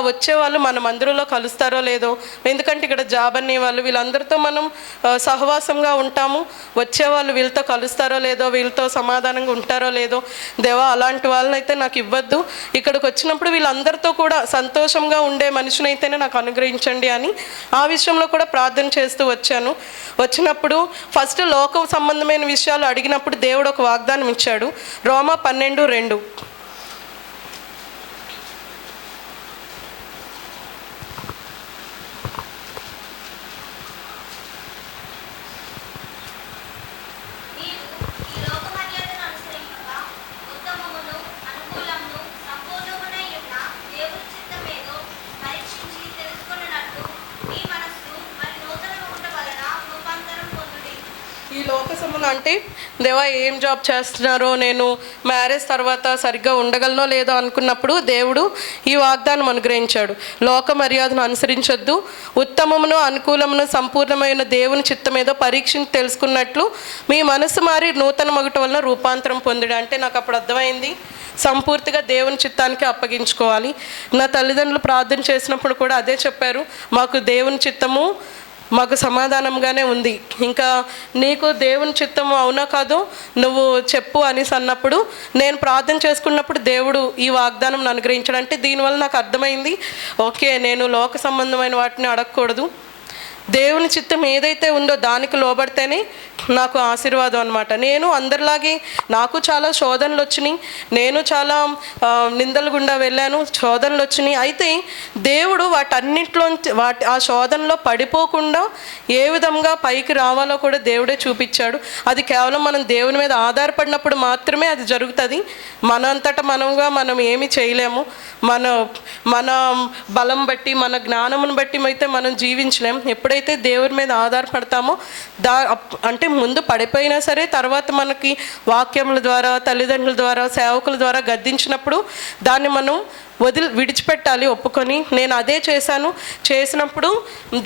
వచ్చేవాళ్ళు మన మందిరంలో కలుస్తారో లేదో, ఎందుకంటే ఇక్కడ జాబ్ అనే వాళ్ళు వీళ్ళందరితో మనం సహవాసంగా ఉంటాము, వచ్చేవాళ్ళు వీళ్ళతో కలుస్తారో లేదో, వీళ్ళతో సమాధానంగా ఉంటారో లేదో, దేవా అలాంటి వాళ్ళని అయితే నాకు ఇవ్వద్దు, ఇక్కడికి వచ్చినప్పుడు వీళ్ళందరితో కూడా సంతోషంగా ఉండే మనిషినైతేనే నాకు అనుగ్రహించండి అని ఆ విషయంలో కూడా ప్రార్థన చేస్తూ వచ్చినప్పుడు ఫస్ట్ లోక సంబంధమైన విషయాలు అడిగినప్పుడు దేవుడు ఒక వాగ్దానం ఇచ్చాడు. రోమా 12:2. ఈ లోక సంబంధం అంటే దేవా ఏం జాబ్ చేస్తున్నారో, నేను మ్యారేజ్ తర్వాత సరిగ్గా ఉండగలనో లేదో అనుకున్నప్పుడు దేవుడు ఈ వాగ్దానం అనుగ్రహించాడు. లోక మర్యాదను అనుసరించొద్దు, ఉత్తమమును అనుకూలమును సంపూర్ణమైన దేవుని చిత్తమేదో పరీక్షించి తెలుసుకున్నట్లు మీ మనసు మారి నూతన మగుట వలన రూపాంతరం పొందుడు. అంటే నాకు అప్పుడు అర్థమైంది, సంపూర్తిగా దేవుని చిత్తానికి అప్పగించుకోవాలి. నా తల్లిదండ్రులు ప్రార్థన చేసినప్పుడు కూడా అదే చెప్పారు, మాకు దేవుని చిత్తము మాకు సమాధానంగానే ఉంది, ఇంకా నీకు దేవుని చిత్తము అవునా కాదో నువ్వు చెప్పు అనేసి అన్నప్పుడు నేను ప్రార్థన చేసుకున్నప్పుడు దేవుడు ఈ వాగ్దానం అనుగ్రహించాడు. అంటే దీనివల్ల నాకు అర్థమైంది, ఓకే నేను లోక సంబంధమైన వాటిని అడగకూడదు, దేవుని చిత్తం ఏదైతే ఉందో దానికి లోబడితేనే నాకు ఆశీర్వాదం అనమాట. నేను అందరిలాగే నాకు చాలా శోధనలు వచ్చినాయి, నేను చాలా నిందల గుండా వెళ్ళాను, శోధనలు వచ్చినాయి. అయితే దేవుడు వాటన్నింటిలోంచి ఆ శోధనలో పడిపోకుండా ఏ విధంగా పైకి రావాలో కూడా దేవుడే చూపించాడు. అది కేవలం మనం దేవుని మీద ఆధారపడినప్పుడు మాత్రమే అది జరుగుతుంది. మనంతటా మనం ఏమీ చేయలేము, మన బలం బట్టి మన జ్ఞానమును బట్టి అయితే మనం జీవించలేం. ఎప్పుడైతే ఎప్పుడైతే దేవుడి మీద ఆధారపడతామో అంటే ముందు పడిపోయినా సరే తర్వాత మనకి వాక్యముల ద్వారా, తల్లిదండ్రుల ద్వారా, సేవకుల ద్వారా గద్దించినప్పుడు దాన్ని మనం విడిచిపెట్టాలి, ఒప్పుకొని. నేను అదే చేసినప్పుడు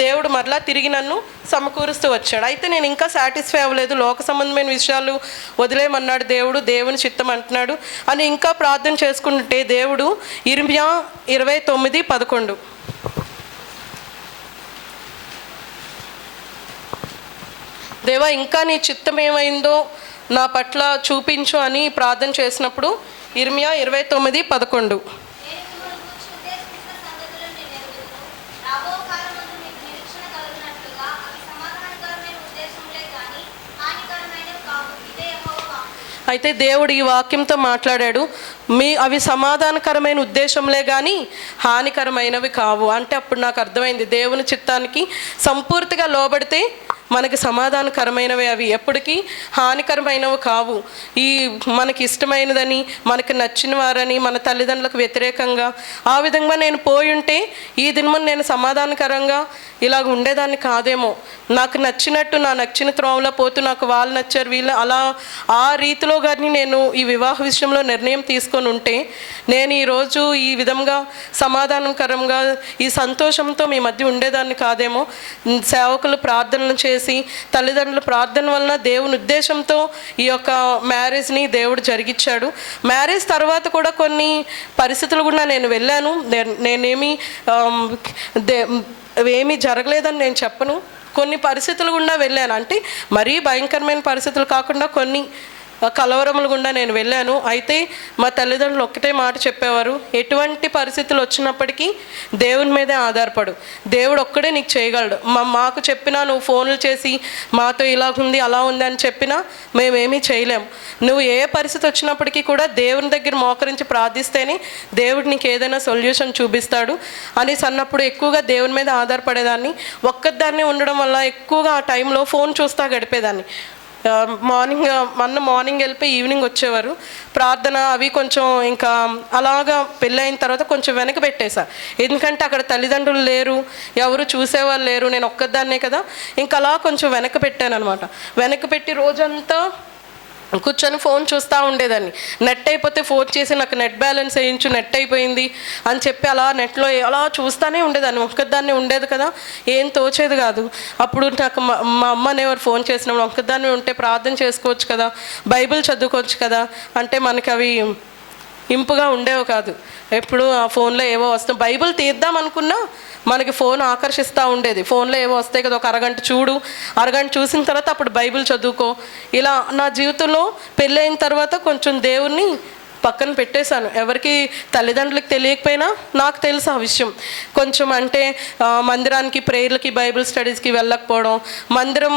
దేవుడు మరలా తిరిగి నన్ను సమకూరుస్తూ వచ్చాడు. అయితే నేను ఇంకా సాటిస్ఫై అవ్వలేదు, లోక సంబంధమైన విషయాలు వదిలేయమన్నాడు దేవుడు, దేవుని చిత్తం అంటున్నాడు అని ఇంకా ప్రార్థన చేసుకుంటే దేవుడు ఇర్మియా 29:11 దేవా ఇంకా నీ చిత్తం ఏమైందో నా పట్ల చూపించు అని ప్రార్థన చేసినప్పుడు ఇర్మియా 29:11 అయితే దేవుడు ఈ వాక్యంతో మాట్లాడాడు, అవి సమాధానకరమైన ఉద్దేశంలే కానీ హానికరమైనవి కావు అంటే. అప్పుడు నాకు అర్థమైంది, దేవుని చిత్తానికి సంపూర్తిగా లోబడితే మనకి సమాధానకరమైనవి, అవి ఎప్పటికీ హానికరమైనవి కావు. ఈ మనకి ఇష్టమైనదని, మనకి నచ్చిన వారని, మన తల్లిదండ్రులకు వ్యతిరేకంగా ఆ విధంగా నేను పోయి ఉంటే ఈ దినమని నేను సమాధానకరంగా ఇలాగ ఉండేదాన్ని కాదేమో. నాకు నచ్చినట్టు, నా నచ్చిన త్రోవలో పోతూ నాకు వాళ్ళు నచ్చారు వీళ్ళు అలా ఆ రీతిలో కానీ నేను ఈ వివాహ విషయంలో నిర్ణయం తీసుకొని ఉంటే నేను ఈరోజు ఈ విధంగా సమాధానకరంగా ఈ సంతోషంతో మీ మధ్య ఉండేదాన్ని కాదేమో. సేవకులు ప్రార్థనలు చేసి, తల్లిదండ్రుల ప్రార్థన వలన దేవుని ఉద్దేశంతో ఈ యొక్క మ్యారేజ్ని దేవుడు జరిగించాడు. మ్యారేజ్ తర్వాత కూడా కొన్ని పరిస్థితులు కూడా నేను వెళ్ళాను. నేనేమి ఏమీ జరగలేదని నేను చెప్పను. కొన్ని పరిస్థితులు గుండా వెళ్ళాను, అంటే మరీ భయంకరమైన పరిస్థితులు కాకుండా కొన్ని కలవరములు గుండా నేను వెళ్ళాను. అయితే మా తల్లిదండ్రులు ఒక్కటే మాట చెప్పేవారు, ఎటువంటి పరిస్థితులు వచ్చినప్పటికీ దేవుని మీదే ఆధారపడు, దేవుడు ఒక్కడే నీకు చేయగలడు. మాకు చెప్పినా, నువ్వు ఫోన్లు చేసి మాతో ఇలా ఉంది అలా ఉంది అని చెప్పినా మేమేమీ చేయలేము. నువ్వు ఏ పరిస్థితి వచ్చినప్పటికీ కూడా దేవుని దగ్గర మోకరించి ప్రార్థిస్తేనే దేవుడు నీకు ఏదైనా సొల్యూషన్ చూపిస్తాడు అనేసి అన్నప్పుడు ఎక్కువగా దేవుని మీద ఆధారపడేదాన్ని. ఒక్కదాన్ని ఉండడం వల్ల ఎక్కువగా ఆ టైంలో ఫోన్ చూస్తా గడిపేదాన్ని. మార్నింగ్ వెళ్ళిపోయి ఈవినింగ్ వచ్చేవారు. ప్రార్థన అవి కొంచెం ఇంకా అలాగా పెళ్ళైన తర్వాత కొంచెం వెనక పెట్టేశా. ఎందుకంటే అక్కడ తల్లిదండ్రులు లేరు, ఎవరు చూసేవాళ్ళు లేరు, నేను ఒక్కదాన్నే కదా. ఇంకా అలా కొంచెం వెనక పెట్టాను అనమాట. వెనక పెట్టి రోజంతా కూర్చొని ఫోన్ చూస్తూ ఉండేదాన్ని. నెట్ అయిపోతే ఫోన్ చేసి నాకు నెట్ బ్యాలెన్స్ వేయించు, నెట్ అయిపోయింది అని చెప్పి అలా నెట్లో అలా చూస్తూనే ఉండేదాన్ని. ఒక్కదాన్ని ఉండేది కదా, ఏం తోచేది కాదు. అప్పుడు నాకు మా అమ్మని ఎవరు ఫోన్ చేసినప్పుడు ఒక్కదాన్ని ఉంటే ప్రార్థన చేసుకోవచ్చు కదా, బైబిల్ చదువుకోవచ్చు కదా అంటే మనకి అవి ఇంపుగా ఉండేవి కాదు. ఎప్పుడు ఆ ఫోన్లో ఏవో వస్తాం, బైబిల్ తీద్దాం అనుకున్నా మనకి ఫోన్ ఆకర్షిస్తూ ఉండేది. ఫోన్లో ఏవో వస్తాయి కదా, ఒక అరగంట చూడు, అరగంట చూసిన తర్వాత అప్పుడు బైబిల్ చదువుకో. ఇలా నా జీవితంలో పెళ్ళైన తర్వాత కొంచెం దేవుణ్ణి పక్కన పెట్టేశాను. ఎవరికి తల్లిదండ్రులకు తెలియకపోయినా నాకు తెలుసు ఆ విషయం. కొంచెం అంటే మందిరానికి, ప్రేయర్లకి, బైబిల్ స్టడీస్కి వెళ్ళకపోవడం, మందిరం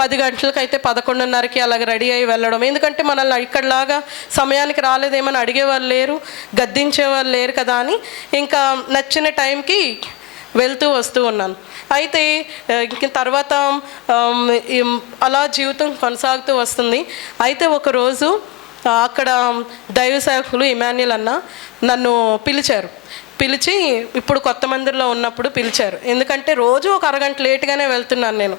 10 గంటలకైతే 11:30కి అలాగ రెడీ అయ్యి వెళ్ళడం. ఎందుకంటే మనల్ని ఇక్కడలాగా సమయానికి రాలేదేమని అడిగేవాళ్ళు లేరు, గద్దించేవాళ్ళు లేరు కదా అని ఇంకా నచ్చిన టైంకి వెళ్తూ వస్తూ ఉన్నాను. అయితే ఇంక తర్వాత అలా జీవితం కొనసాగుతూ వస్తుంది. అయితే ఒకరోజు అక్కడ దైవ సేవకులు ఇమాన్యుల్ అన్న నన్ను పిలిచి ఇప్పుడు కొత్త మందిర్లో ఉన్నప్పుడు పిలిచారు. ఎందుకంటే రోజు ఒక అరగంట లేట్గానే వెళ్తున్నాను నేను.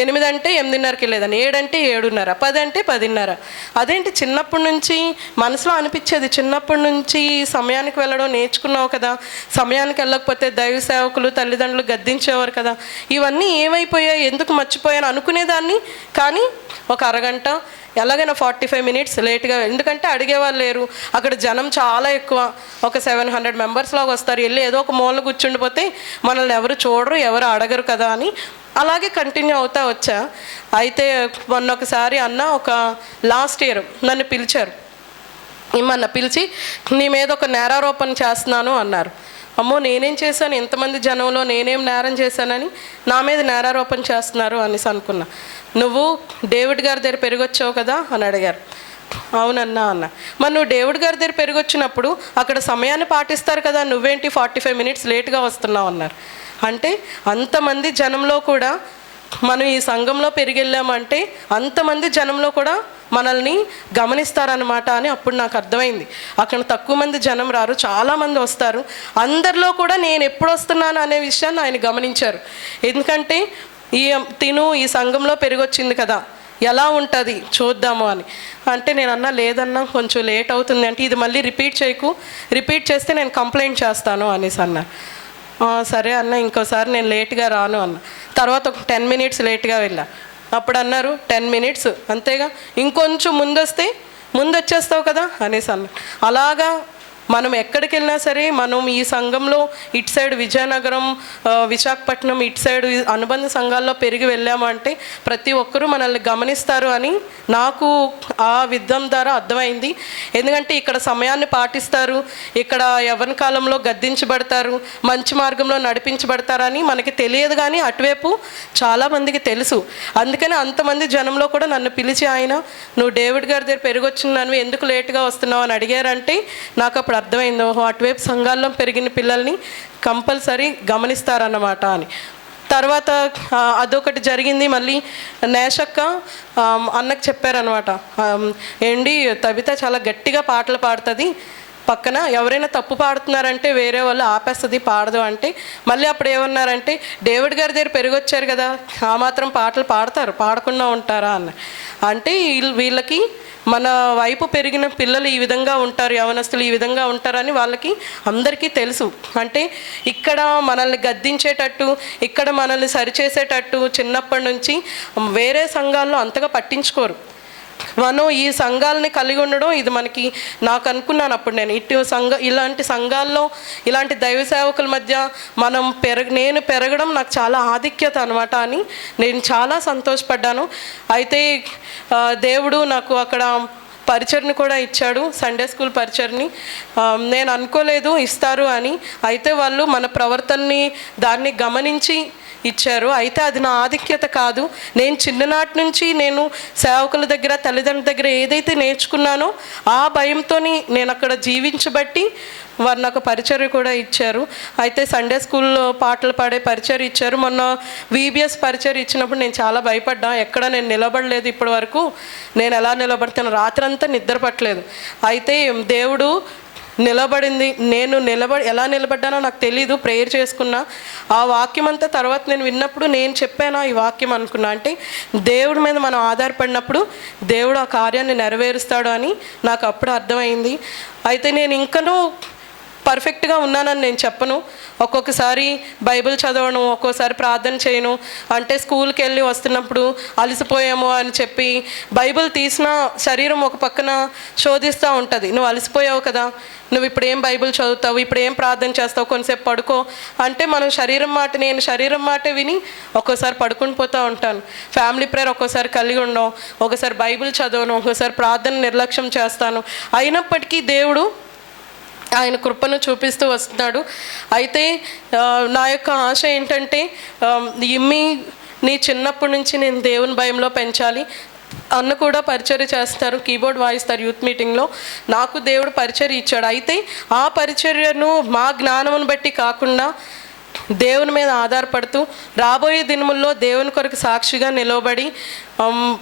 8 అంటే 8:30కి వెళ్ళేదాన్ని, 7 అంటే 7:30, 10 అంటే 10:30. అదేంటి చిన్నప్పటి నుంచి మనసులో అనిపించేది, చిన్నప్పటి నుంచి సమయానికి వెళ్ళడం నేర్చుకున్నావు కదా, సమయానికి వెళ్ళకపోతే దైవ సేవకులు, తల్లిదండ్రులు గద్దించేవారు కదా, ఇవన్నీ ఏమైపోయాయి, ఎందుకు మర్చిపోయాను అనుకునేదాన్ని. కానీ ఒక అరగంట ఎలాగైనా 45 మినిట్స్ లేట్గా, ఎందుకంటే అడిగేవాళ్ళు లేరు, అక్కడ జనం చాలా ఎక్కువ, ఒక 700 మెంబర్స్ లాగా వస్తారు. వెళ్ళి ఏదో ఒక మూల కూర్చుండిపోతే మనల్ని ఎవరు చూడరు, ఎవరు అడగరు కదా అని అలాగే కంటిన్యూ అవుతా వచ్చా. అయితే మొన్న ఒకసారి అన్న ఒక లాస్ట్ ఇయర్ నన్ను పిలిచారు. పిలిచి నీ మీద ఒక నేరారోపణ చేస్తున్నాను అన్నారు. అమ్మో నేనేం చేశాను, ఎంతమంది జనంలో నేనేం నేరం చేశానని నా మీద నేరారోపణ చేస్తున్నారు అనేసి అనుకున్నా. నువ్వు డేవిడ్ గారి దగ్గర పెరిగొచ్చావు కదా అని అడిగారు. అవునన్నా అన్న. మరి నువ్వు డేవిడ్ గారి దగ్గర పెరిగొచ్చినప్పుడు అక్కడ సమయాన్ని పాటిస్తారు కదా, నువ్వేంటి 45 మినిట్స్ లేట్గా వస్తున్నావు అన్నారు. అంటే అంతమంది జనంలో కూడా మనం ఈ సంఘంలో పెరిగెళ్ళామంటే అంతమంది జనంలో కూడా మనల్ని గమనిస్తారనమాట అని అప్పుడు నాకు అర్థమైంది. అక్కడ తక్కువ మంది జనం రారు, చాలామంది వస్తారు. అందరిలో కూడా నేను ఎప్పుడు వస్తున్నాను అనే విషయాన్ని ఆయన గమనించారు. ఎందుకంటే ఈ సంఘంలో పెరిగొచ్చింది కదా, ఎలా ఉంటుంది చూద్దాము అని అంటే నేను అన్నా, లేదన్నా కొంచెం లేట్ అవుతుంది అంటే, ఇది మళ్ళీ రిపీట్ చేయకు, రిపీట్ చేస్తే నేను కంప్లైంట్ చేస్తాను అనేసి అన్నా. సరే అన్న, ఇంకోసారి నేను లేట్గా రాను అన్న. తర్వాత ఒక 10 minutes లేట్గా వెళ్ళా. అప్పుడు అన్నారు 10 minutes అంతేగా, ఇంకొంచెం ముందొచ్చేస్తావు కదా అనేసి అన్న. అలాగా మనం ఎక్కడికి వెళ్ళినా సరే, మనం ఈ సంఘంలో ఇటు సైడ్ విజయనగరం, విశాఖపట్నం ఇటు సైడ్ అనుబంధ సంఘాల్లో పెరిగి వెళ్ళామంటే ప్రతి ఒక్కరూ మనల్ని గమనిస్తారు అని నాకు ఆ విధం ద్వారా అర్థమైంది. ఎందుకంటే ఇక్కడ సమయాన్ని పాటిస్తారు, ఇక్కడ యవ్వన కాలంలో గద్దించబడతారు, మంచి మార్గంలో నడిపించబడతారని మనకి తెలియదు, కానీ అటువైపు చాలామందికి తెలుసు. అందుకని అంతమంది జనంలో కూడా నన్ను పిలిచి ఆయన, నువ్వు డేవిడ్ గారి దగ్గర పెరిగొచ్చున్నాను, ఎందుకు లేటుగా వస్తున్నావు అని అడిగారంటే నాకు అప్పుడు అర్థమైంది, ఓహో అటువైపు సంఘాల్లో పెరిగిన పిల్లల్ని కంపల్సరీ గమనిస్తారన్నమాట అని. తర్వాత అదొకటి జరిగింది. మళ్ళీ నేషక్క అన్నకు చెప్పారనమాట, ఏంటి తబిత చాలా గట్టిగా పాటలు పాడుతుంది, పక్కన ఎవరైనా తప్పు పాడుతున్నారంటే వేరే వాళ్ళు ఆపేస్తుంది, పాడదు అంటే. మళ్ళీ అప్పుడు ఏమన్నారంటే, డేవిడ్ గారి దగ్గర పెరిగొచ్చారు కదా, ఆ మాత్రం పాటలు పాడతారు, పాడకుండా ఉంటారా అన్న. అంటే వీళ్ళకి మన వైపు పెరిగిన పిల్లలు ఈ విధంగా ఉంటారు, యవనస్తులు ఈ విధంగా ఉంటారని వాళ్ళకి అందరికీ తెలుసు. అంటే ఇక్కడ మనల్ని గద్దించేటట్టు, ఇక్కడ మనల్ని సరిచేసేటట్టు చిన్నప్పటి నుంచి వేరే సంఘాల్లో అంతగా పట్టించుకోరు. మనం ఈ సంఘాలని కలిగి ఉండడం ఇది నాకు అనుకున్నాను అప్పుడు నేను, ఇలాంటి సంఘాల్లో ఇలాంటి దైవ సేవకుల మధ్య నేను పెరగడం నాకు చాలా ఆధిక్యత అనమాట అని నేను చాలా సంతోషపడ్డాను. అయితే దేవుడు నాకు అక్కడ పరిచర్ని కూడా ఇచ్చాడు, సండే స్కూల్ పరిచర్ని. నేను అనుకోలేదు ఇస్తారు అని. అయితే వాళ్ళు మన ప్రవర్తనని దాన్ని గమనించి ఇచ్చారు. అయితే అది నా ఆధిక్యత కాదు. నేను చిన్ననాటి నుంచి నేను సేవకుల దగ్గర, తల్లిదండ్రుల దగ్గర ఏదైతే నేర్చుకున్నానో ఆ భయంతో నేను అక్కడ జీవించబట్టి వారు నాకు పరిచర్య కూడా ఇచ్చారు. అయితే సండే స్కూల్లో పాటలు పాడే పరిచర్య ఇచ్చారు. మొన్న VBS పరిచర్య ఇచ్చినప్పుడు నేను చాలా భయపడ్డా, ఎక్కడ నేను నిలబడలేదు ఇప్పటి వరకు, నేను ఎలా నిలబడతాను, రాత్రంతా నిద్ర పట్టలేదు. అయితే దేవుడు నిలబడింది. నేను ఎలా నిలబడ్డానో నాకు తెలీదు, ప్రేయర్ చేసుకున్నా. ఆ వాక్యం అంతా తర్వాత నేను విన్నప్పుడు నేను చెప్పానా ఈ వాక్యం అనుకున్నా. అంటే దేవుడి మీద మనం ఆధారపడినప్పుడు దేవుడు ఆ కార్యాన్ని నెరవేరుస్తాడు అని నాకు అప్పుడు అర్థమైంది. అయితే నేను ఇంకనూ పర్ఫెక్ట్గా ఉన్నానని నేను చెప్పను. ఒక్కొక్కసారి బైబిల్ చదవను, ఒక్కోసారి ప్రార్థన చేయను. అంటే స్కూల్కి వెళ్ళి వస్తున్నప్పుడు అలసిపోయాము అని చెప్పి బైబిల్ తీసిన శరీరం ఒక పక్కన శోధిస్తూ ఉంటుంది, నువ్వు అలసిపోయావు కదా, నువ్వు ఇప్పుడు ఏం బైబిల్ చదువుతావు, ఇప్పుడు ఏం ప్రార్థన చేస్తావు, కొంతసేపు పడుకో అంటే నేను శరీరం మాట విని ఒక్కోసారి పడుకుని పోతూ ఉంటాను. ఫ్యామిలీ ప్రేయర్ ఒక్కోసారి కలిగి ఉండవు, ఒకసారి బైబిల్ చదవను, ఒకసారి ప్రార్థన నిర్లక్ష్యం చేస్తాను. అయినప్పటికీ దేవుడు ఆయన కృపను చూపిస్తూ వస్తున్నాడు. అయితే నా యొక్క ఆశ ఏంటంటే, నీ చిన్నప్పటి నుంచి నేను దేవుని భయంలో పెంచాలి. అన్న కూడా పరిచర్య చేస్తారు, కీబోర్డ్ వాయిస్తారు యూత్ మీటింగ్లో. నాకు దేవుడు పరిచర్య ఇచ్చాడు. అయితే ఆ పరిచర్యను మా జ్ఞానమును బట్టి కాకుండా దేవుని మీద ఆధారపడుతూ రాబోయే దినముల్లో దేవుని కొరకు సాక్షిగా నిలబడి,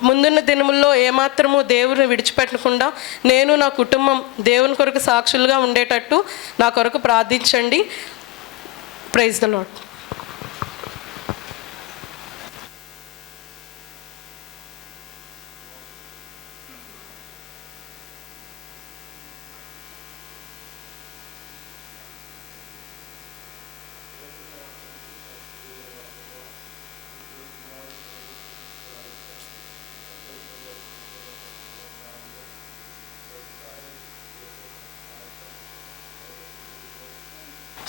ముందున్న దినముల్లో ఏమాత్రము దేవుని విడిచిపెట్టకుండా నేను నా కుటుంబం దేవుని కొరకు సాక్షులుగా ఉండేటట్టు నా కొరకు ప్రార్థించండి. Praise the Lord.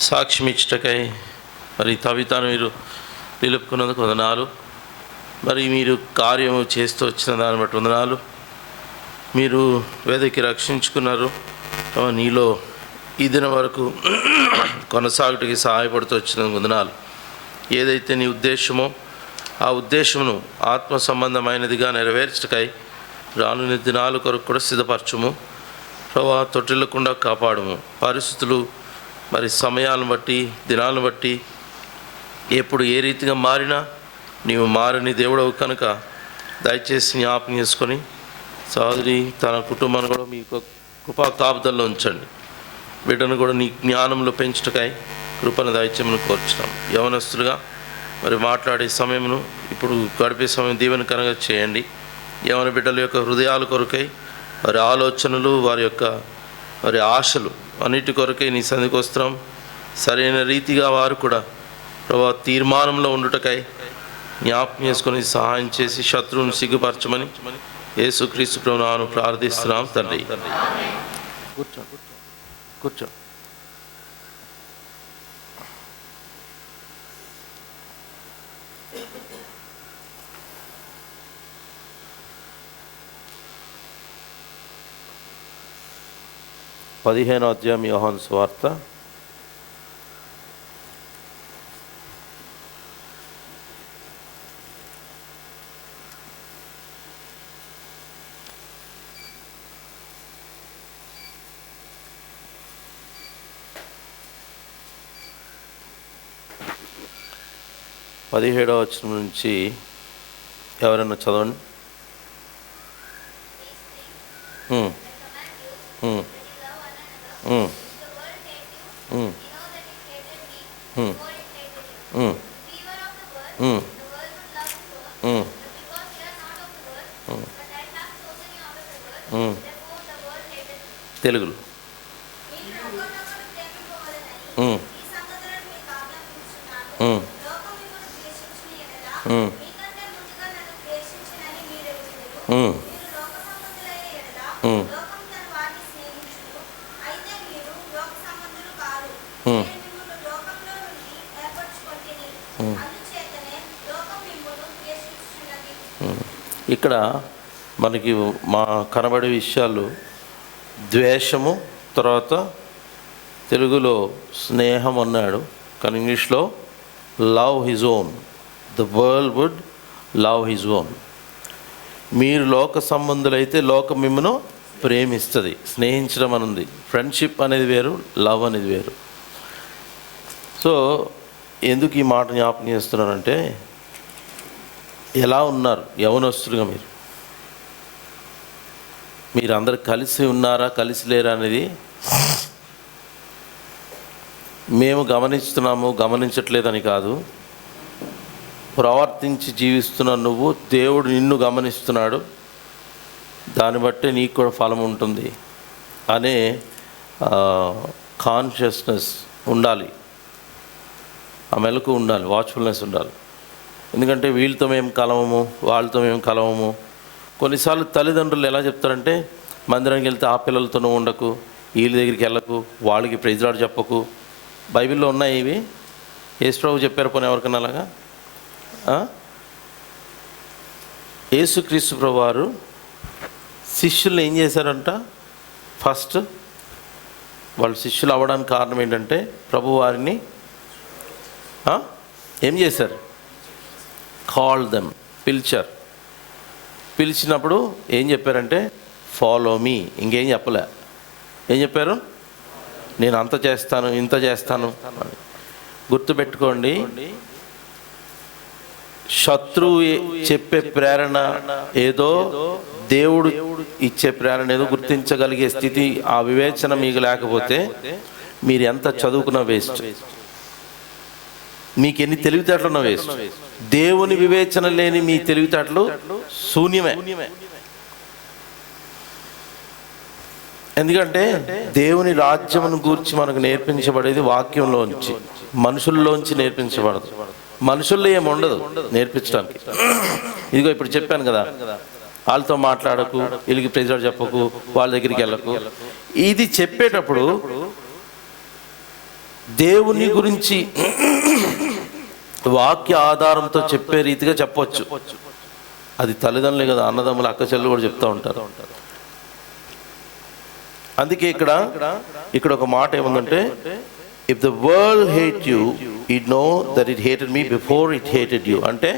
సాక్ష్యం ఇచ్చటకై మరి తవితను మీరు నిలుపుకున్నందుకు వందనాలు. మరి మీరు కార్యము చేస్తూ వచ్చిన దాన్ని బట్టి వందనాలు. మీరు వెదకి రక్షించుకున్నారు, నీలో ఈ దినం వరకు కొనసాగుటకి సహాయపడుతూ వచ్చిన వందనాలు. ఏదైతే నీ ఉద్దేశమో ఆ ఉద్దేశమును ఆత్మ సంబంధమైనదిగా నెరవేర్చటకై రానున్న దినాల కొరకు కూడా సిద్ధపరచుము ప్రభా. తొట్టిల్లకుండా కాపాడము. పరిస్థితులు మరి సమయాలను బట్టి, దినాలను బట్టి ఎప్పుడు ఏ రీతిగా మారినా నీవు మారని దేవుడవు కనుక దయచేసి జ్ఞాపకం చేసుకొని సహోదరి తన కుటుంబాన్ని కూడా మీ కృపా కాపుదల్లో ఉంచండి. బిడ్డను కూడా నీ జ్ఞానంలో పెంచుటకై కృపను దయచేయమని కోరుచున్నాం. యవనస్తులుగా మరి మాట్లాడే సమయమును ఇప్పుడు గడిపే సమయం దీవెనకరంగా చేయండి. యవన బిడ్డల యొక్క హృదయాల కొరకై, వారి ఆలోచనలు, వారి ఆశలు అన్నిటి కొరకై నీ సన్నిధికి వస్తున్నాం. సరైన రీతిగా వారు కూడా ప్రభా తీర్మానంలో ఉండుటకై జ్ఞాపకం చేసుకొని సహాయం చేసి శత్రువును సిగ్గుపరచమని యేసుక్రీస్తు ప్రభువు నామమున ప్రార్థిస్తున్నాం తండ్రి. కూర్చో కూర్చో. పదిహేనో అధ్యాయం యోహాను సువార్త. పదిహేడవ వచనం నుంచి ఎవరైనా చదవండి. తెలుగులో ఇక్కడ మనకి కనబడే విషయాలు ద్వేషము, తర్వాత తెలుగులో స్నేహం అన్నాడు, కానీ ఇంగ్లీష్లో love his own. The world would love his own. మీరు లోక సంబంధులైతే లోకం మిమ్మను ప్రేమిస్తుంది. స్నేహించడం అని ఉంది. ఫ్రెండ్షిప్ అనేది వేరు, లవ్ అనేది వేరు. సో ఎందుకు ఈ మాట జ్ఞాపకం చేస్తున్నానంటే, ఎలా ఉన్నారు యవనస్తులుగా మీరు అందరు కలిసి ఉన్నారా, కలిసి లేరా అనేది మేము గమనిస్తున్నాము, గమనించట్లేదని కాదు. ప్రవర్తించి జీవిస్తున్న నువ్వు, దేవుడు నిన్ను గమనిస్తున్నాడు, దాన్ని బట్టే నీకు కూడా ఫలం ఉంటుంది అనే కాన్షియస్నెస్ ఉండాలి, ఆ మెలకు ఉండాలి, వాచ్ఫుల్నెస్ ఉండాలి. ఎందుకంటే వీళ్ళతో మేము కలవము, వాళ్ళతో మేము కలవము. కొన్నిసార్లు తల్లిదండ్రులు ఎలా చెప్తారంటే, మందిరానికి వెళ్తే ఆ పిల్లలతో నువ్వు ఉండకు, వీళ్ళ దగ్గరికి వెళ్ళకు, వాళ్ళకి ప్రైజ్ లార్డ్ చెప్పకు. బైబిల్లో ఉన్నాయి ఇవి. యేసు ప్రభు చెప్పారు పోనీ ఎవరికన్నా అలాగా? యేసుక్రీస్తు ప్రభు వారు శిష్యుల్ని ఏం చేశారంట? ఫస్ట్ వాళ్ళు శిష్యులు అవ్వడానికి కారణం ఏంటంటే, ప్రభు వారిని ఏం చేశారు? కాల్ దెమ్, పిలిచారు. పిలిచినప్పుడు ఏం చెప్పారంటే, ఫాలో మీ. ఇంకేం చెప్పలే. ఏం చెప్పారు? నేను అంత చేస్తాను, ఇంత చేస్తాను. గుర్తుపెట్టుకోండి, శత్రువు చెప్పే ప్రేరణ ఏదో, దేవుడు ఇచ్చే ప్రేరణ ఏదో గుర్తించగలిగే స్థితి, ఆ వివేచన మీకు లేకపోతే మీరు ఎంత చదువుకున్నా వేస్ట్. మీకు ఎన్ని తెలివితేటలున్నా వేస్ట్. దేవుని వివేచన లేని మీ తెలివితేటలు శూన్యమే. ఎందుకంటే దేవుని రాజ్యమును గూర్చి మనకు నేర్పించబడేది వాక్యంలోంచి, మనుషుల్లోంచి నేర్పించబడదు. మనుషుల్లో ఏముండదు నేర్పించడానికి. ఇదిగో ఇప్పుడు చెప్పాను కదా, వాళ్ళతో మాట్లాడకు, వీళ్ళకి ప్రెజర్ చెప్పకు, వాళ్ళ దగ్గరికి వెళ్ళకు. ఇది చెప్పేటప్పుడు దేవుని గురించి వాక్య ఆధారంతో చెప్పే రీతిగా చెప్పవచ్చు. అది తల్లిదండ్రులే కదా, అన్నదమ్ములు, అక్క చెల్లెలు కూడా చెప్తూ ఉంటారు. అందుకే ఇక్కడ ఒక మాట ఏముందంటే, if the world hate you, it know that it hated me before it hated you. అంటే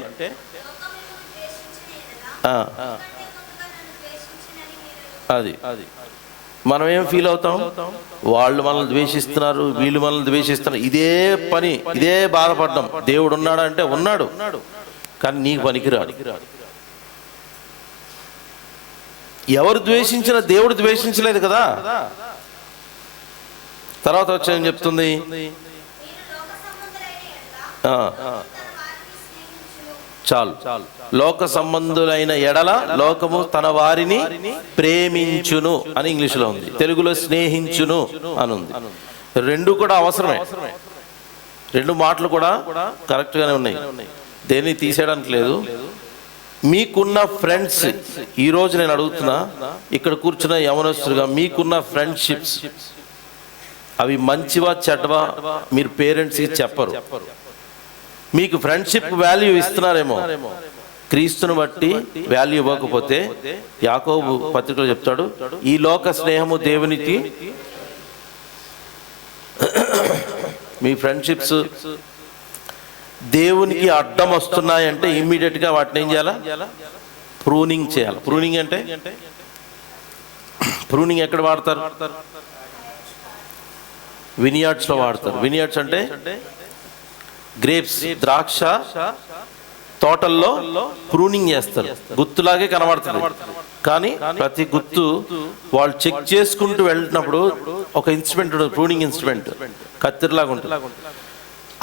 అది మనం ఏం ఫీల్ అవుతాం? వాళ్ళు మనల్ని ద్వేషిస్తున్నారు, వీళ్ళు మనల్ని ద్వేషిస్తున్నారు, ఇదే పని, ఇదే బాధపడ్డాం. దేవుడు ఉన్నాడా అంటే ఉన్నాడు, కానీ నీకు పనికిరాడు. ఎవరు ద్వేషించిన దేవుడు ద్వేషించలేదు కదా. తర్వాత వచ్చేం చెప్తుంది, చాలు, లోక సంబంధులైన ఎడల లోకము తన వారిని ప్రేమించును అని ఇంగ్లీష్లో ఉంది, తెలుగులో స్నేహించును అని ఉంది. రెండు కూడా అవసరమే, రెండు మాటలు కూడా కరెక్ట్గానే ఉన్నాయి, దేన్ని తీసేయడానికి లేదు. మీకున్న ఫ్రెండ్స్, ఈరోజు నేను అడుగుతున్నా ఇక్కడ కూర్చున్న యవనస్తులుగా, మీకున్న ఫ్రెండ్షిప్స్ అవి మంచివా చెడ్డవా మీరు పేరెంట్స్కి చెప్పరు. మీకు ఫ్రెండ్షిప్ వాల్యూ ఇస్తున్నారేమో, క్రీస్తుని బట్టి వాల్యూ ఇవ్వకపోతే యాకోబు పత్రికలో చెప్తాడు, ఈ లోక స్నేహము దేవునికి, మీ ఫ్రెండ్షిప్స్ దేవునికి అడ్డం వస్తున్నాయంటే ఇమ్మీడియట్గా వాటిని ఏం చేయాలా, ప్రూనింగ్ చేయాలి. ప్రూనింగ్ అంటే, ప్రూనింగ్ ఎక్కడ వాడతారు, వినియార్డ్స్లో వాడతారు. వినియార్డ్స్ అంటే గ్రేప్స్, ద్రాక్ష తోటల్లో ప్రూనింగ్ చేస్తారు, గుత్తులాగే కనబడుతుంది. కానీ ప్రతి గుత్తు వాళ్ళు చెక్ చేసుకుంటూ వెళ్ళినప్పుడు ఒక ఇన్స్ట్రుమెంట్ ఉంటుంది, ప్రూనింగ్ ఇన్స్ట్రుమెంట్, కత్తిరిలాగా ఉంటుంది.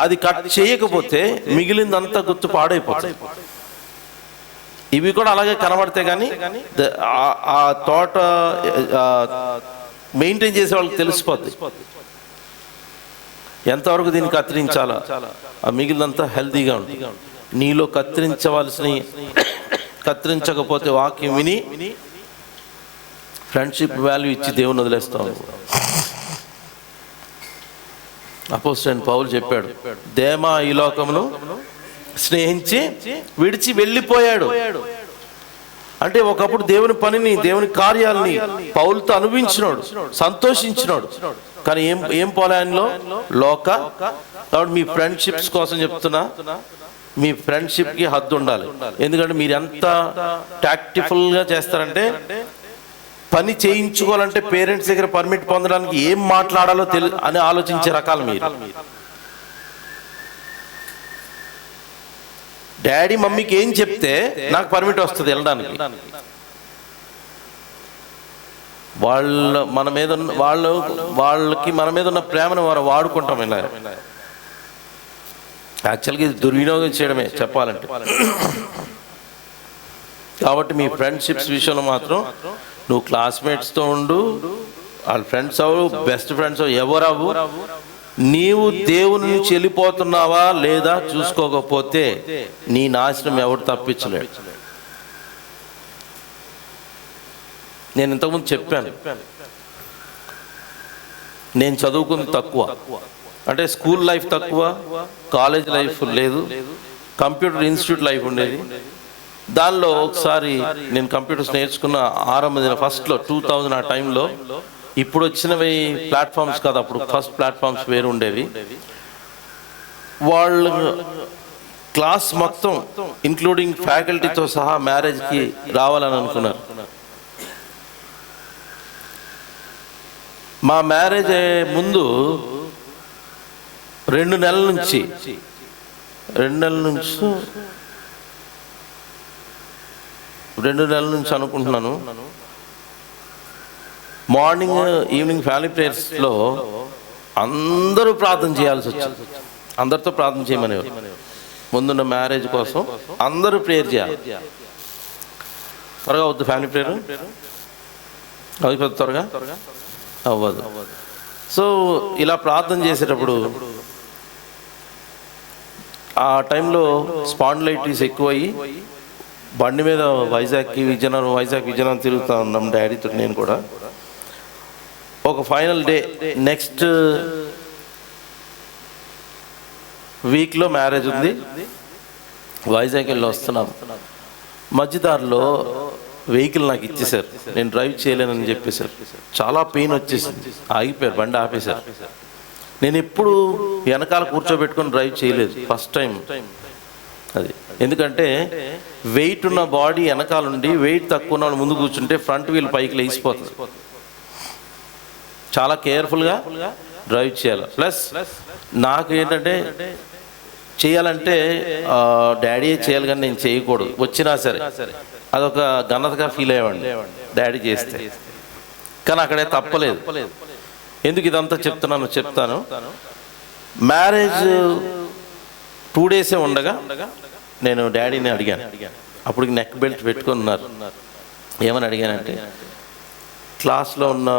అది కట్ చేయకపోతే మిగిలిందంతా గుత్తు పాడైపోతుంది. ఇవి కూడా అలాగే కనబడితే కానీ ఆ తోట మెయింటైన్ చేసే వాళ్ళకి తెలిసిపోద్ది ఎంతవరకు దీన్ని కత్తిరించాలా, ఆ మిగిలినంతా హెల్తీగా ఉంటుంది. నీలో కత్తిరించకపోతే వాక్యం విని ఫ్రెండ్షిప్ వాల్యూ ఇచ్చి దేవుని వదిలేస్తాం. అపోస్తలుడైన పౌలు చెప్పాడు, దేమా ఈ లోకమును స్నేహించి విడిచి వెళ్ళిపోయాడు. అంటే ఒకప్పుడు దేవుని పనిని, దేవుని కార్యాలని పౌలుతో అనుభవించినాడు, సంతోషించినాడు. కానీ ఏం పోలే ఆయనలో, లోక. కాబట్టి మీ ఫ్రెండ్షిప్స్ కోసం చెప్తున్నా, మీ ఫ్రెండ్షిప్కి హద్దు ఉండాలి. ఎందుకంటే మీరు ఎంత టాక్టిఫుల్గా చేస్తారంటే, పని చేయించుకోవాలంటే పేరెంట్స్ దగ్గర పర్మిట్ పొందడానికి ఏం మాట్లాడాలో అని ఆలోచించే రకాలు మీరు. డాడీ మమ్మీకి ఏం చెప్తే నాకు పర్మిట్ వస్తుంది వెళ్ళడానికి. వాళ్ళకి మన మీద ఉన్న ప్రేమను వాడుకుంటాం ఇలా. యాక్చువల్గా ఇది దుర్వినియోగం చేయడమే చెప్పాలంటే. కాబట్టి మీ ఫ్రెండ్షిప్స్ విషయంలో మాత్రం నువ్వు క్లాస్మేట్స్తో ఉండు, వాళ్ళ ఫ్రెండ్స్ అవ్వు, బెస్ట్ ఫ్రెండ్స్ ఎవరవు, నీవు దేవుని నుంచి వెళ్ళిపోతున్నావా లేదా చూసుకోకపోతే నీ నాశనం ఎవరు తప్పించలేడు. నేను ఇంతకుముందు చెప్పాను, నేను చదువుకుంది తక్కువ, అంటే స్కూల్ లైఫ్ తక్కువ, కాలేజ్ లైఫ్ లేదు, కంప్యూటర్ ఇన్స్టిట్యూట్ లైఫ్ ఉండేది. దానిలో ఒకసారి నేను కంప్యూటర్స్ నేర్చుకున్న ఆరంభ ఫస్ట్లో 2000 ఆ టైంలో, ఇప్పుడు వచ్చినవి ప్లాట్ఫామ్స్ కాదు, అప్పుడు ఫస్ట్ ప్లాట్ఫామ్స్ వేరు ఉండేవి. వాళ్ళు క్లాస్ మొత్తం ఇంక్లూడింగ్ ఫ్యాకల్టీతో సహా మ్యారేజ్కి రావాలని అనుకున్నారు. మా మ్యారేజ్ ముందు 2 నెలల నుంచి అనుకుంటున్నాను, మార్నింగ్ ఈవినింగ్ ఫ్యామిలీ ప్రేయర్స్లో అందరూ ప్రార్థన చేయాల్సి వచ్చింది. అందరితో ప్రార్థన చేయమనేవారు. ముందున్న మ్యారేజ్ కోసం అందరూ ప్రేయర్ చేయాలి. త్వరగా వద్దు ఫ్యామిలీ ప్రేయర్, అయిపోతుంది త్వరగా అవ్వదు. సో ఇలా ప్రార్థన చేసేటప్పుడు ఆ టైంలో స్పాండిలైటిస్ ఎక్కువయ్యి బండి మీద వైజాగ్ విజయనగరం తిరుగుతూ ఉన్నాం డాడీతో, నేను కూడా. ఒక ఫైనల్ డే, నెక్స్ట్ వీక్లో మ్యారేజ్ ఉంది, వైజాగ్ వెళ్ళి వస్తున్నాం. మధ్యదారిలో వెహికల్ నాకు ఇచ్చేసారు, నేను డ్రైవ్ చేయలేనని చెప్పేశారు. చాలా పెయిన్ వచ్చేసింది, ఆగిపోయారు, బండి ఆపేశారు. నేను ఎప్పుడు వెనకాల కూర్చోబెట్టుకొని డ్రైవ్ చేయలేదు, ఫస్ట్ టైం అది. ఎందుకంటే వెయిట్ ఉన్న బాడీ వెనకాల ఉండి వెయిట్ తక్కువ ఉన్న ముందు కూర్చుంటే ఫ్రంట్ వీల్ పైకి లేచిపోతుంది. చాలా కేర్ఫుల్గా డ్రైవ్ చేయాలి. ప్లస్ నాకు ఏంటంటే చేయాలంటే డాడీ చేయాలి కానీ నేను చేయకూడదు, వచ్చినా సరే అదొక ఘనతగా ఫీల్ అయ్యేవాడిని డాడీ చేస్తే. కానీ అక్కడే తప్పలేదు. ఎందుకు ఇదంతా చెప్తాను. మ్యారేజ్ 2 days ఉండగా నేను డాడీని అడిగాను. అప్పటికి నెక్ బెల్ట్ పెట్టుకొని ఉన్నారు. ఏమని అడిగానంటే, క్లాస్లో ఉన్న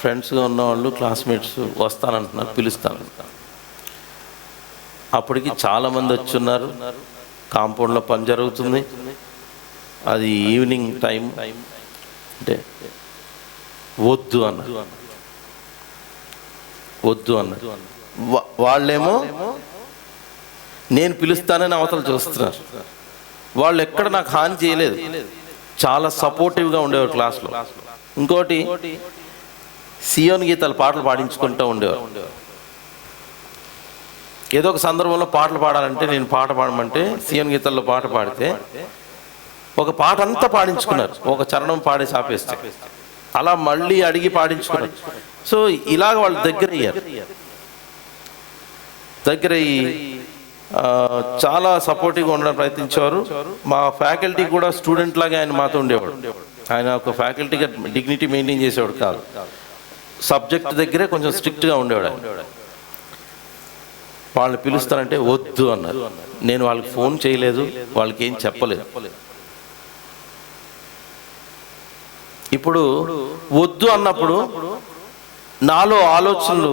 ఫ్రెండ్స్గా ఉన్న వాళ్ళు క్లాస్మేట్స్ వస్తానంటున్నారు, పిలుస్తాను. అప్పటికి చాలామంది వచ్చున్నారు. కాంపౌండ్లో పని జరుగుతుంది. అది ఈవినింగ్ టైం. అంటే వద్దు అన్నారు. వాళ్ళేమో నేను పిలుస్తానని అవతల చూస్తున్నారు. వాళ్ళు ఎక్కడ నాకు హాని చేయలేదు, చాలా సపోర్టివ్గా ఉండేవారు క్లాస్లో. ఇంకోటి, సియోన్ గీతాలు పాటలు పాడించుకుంటూ ఉండేవారు. ఏదో ఒక సందర్భంలో పాటలు పాడాలంటే, నేను పాట పాడమంటే సియోన్ గీతాల్లో పాట పాడితే ఒక పాట అంతా పాడించుకున్నారు, ఒక చరణం పాడి ఆపేస్తే. అలా మళ్ళీ అడిగి పాడించుకున్నారు. సో ఇలాగ వాళ్ళు దగ్గర అయ్యి చాలా సపోర్టివ్గా ఉండడానికి ప్రయత్నించేవారు. మా ఫ్యాకల్టీ కూడా స్టూడెంట్ లాగా ఆయన మాతో ఉండేవాడు. ఆయన ఒక ఫ్యాకల్టీగా డిగ్నిటీ మెయింటైన్ చేసేవాడు కాదు. సబ్జెక్ట్ దగ్గరే కొంచెం స్ట్రిక్ట్గా ఉండేవాడు. వాళ్ళని పిలుస్తానంటే వద్దు అన్నారు. నేను వాళ్ళకి ఫోన్ చేయలేదు, వాళ్ళకి ఏం చెప్పలేదు. ఇప్పుడు వద్దు అన్నప్పుడు నాలో ఆలోచనలు,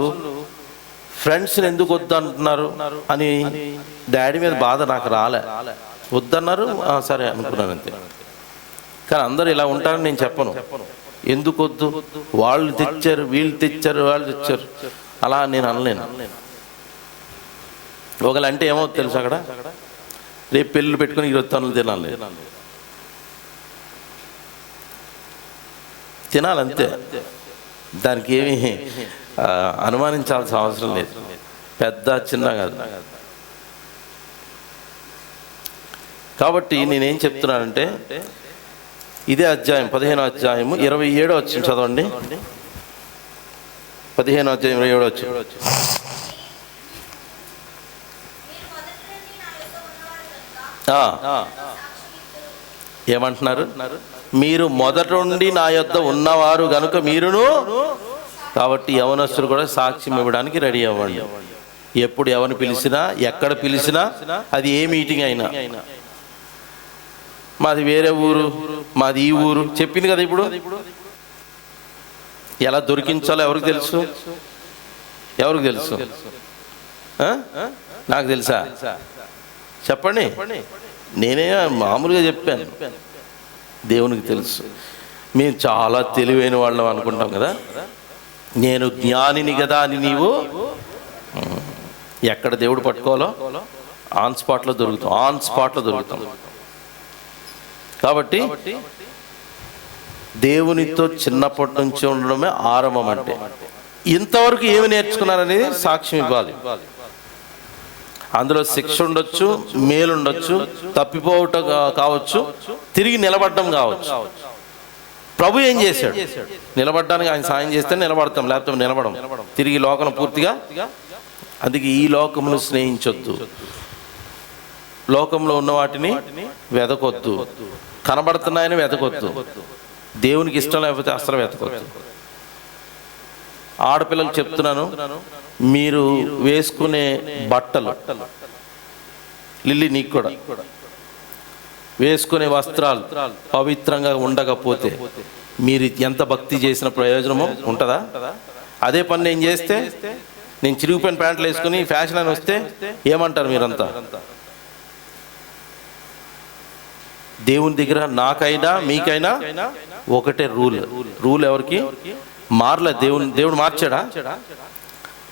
ఫ్రెండ్స్ని ఎందుకు వద్దు అంటున్నారు అని డాడీ మీద బాధ నాకు రాలే. వద్దన్నారు, సరే అనుకున్నాను అంతే. కానీ అందరూ ఇలా ఉంటారని నేను చెప్పను. ఎందుకు వద్దు, వాళ్ళు తెచ్చారు, వీళ్ళు తెచ్చారు, వాళ్ళు తెచ్చారు, అలా నేను అనలేను. ఒకళ్ళు అంటే ఏమవుతుంది తెలుసు, అక్కడ రేపు పెళ్ళిళ్ళు పెట్టుకుని ఈరోజు తనులు తినాలంతే. దానికి ఏమీ అనుమానించాల్సిన అవసరం లేదు. పెద్ద చిన్న కాదు. కాబట్టి నేనేం చెప్తున్నానంటే, ఇదే అధ్యాయం 15వ అధ్యాయము 27వ వచనం చదవండి. 15వ అధ్యాయం 27వ వచనం. ఏమంటున్నారు? మీరు మొదటి నుండి నా యొద్ద ఉన్నవారు గనుక మీరును. కాబట్టి యవనస్తులు కూడా సాక్ష్యం ఇవ్వడానికి రెడీ అవ్వండి. ఎప్పుడు ఎవరిని పిలిచినా, ఎక్కడ పిలిచినా, అది ఏ మీటింగ్ అయినా, మాది వేరే ఊరు, మాది ఈ ఊరు చెప్పింది కదా. ఇప్పుడు ఎలా దొరికించాలో ఎవరికి తెలుసు? నాకు తెలుసా? చెప్పండి. నేనే మామూలుగా చెప్పాను, దేవునికి తెలుసు. మేము చాలా తెలివైన వాళ్ళం అనుకుంటాం కదా. నేను జ్ఞానిని కదా అని నీవు ఎక్కడ దేవుడు పట్టుకోవాలో ఆన్ స్పాట్లో దొరుకుతాం. కాబట్టి దేవునితో చిన్నప్పటి నుంచి ఉండడమే ఆరంభం. అంటే ఇంతవరకు ఏమి నేర్చుకున్నారనేది సాక్ష్యం ఇవ్వాలి. అందులో శిక్ష ఉండొచ్చు, మేలుండొచ్చు, తప్పిపోవటం కావచ్చు, తిరిగి నిలబడడం కావచ్చు. ప్రభు ఏం చేశాడు? నిలబడడానికి ఆయన సాయం చేస్తే నిలబడతాం, లేకపోతే నిలబడం. తిరిగి లోకం పూర్తిగా. అందుకే ఈ లోకమును స్నేహించొద్దు, లోకంలో ఉన్న వాటిని వెతకొద్దు, కనబడుతున్నాయని వెతకొద్దు, దేవునికి ఇష్టం లేకపోతే అసలు వెతకొద్దు. ఆడపిల్లలు చెప్తున్నాను, మీరు వేసుకునే బట్టలు, లిల్లీ నీకు కూడా వేసుకునే వస్త్రాలు పవిత్రంగా ఉండకపోతే మీరు ఎంత భక్తి చేసిన ప్రయోజనమో ఉంటుందా? అదే పని నేను చేస్తే, నేను చిరిగిపోయిన ప్యాంట్లు వేసుకుని ఫ్యాషన్ అని వస్తే ఏమంటారు మీరంతా? దేవుని దగ్గర నాకైనా మీకైనా ఒకటే రూల్ ఎవరికి మారలే. దేవుడు మార్చాడా?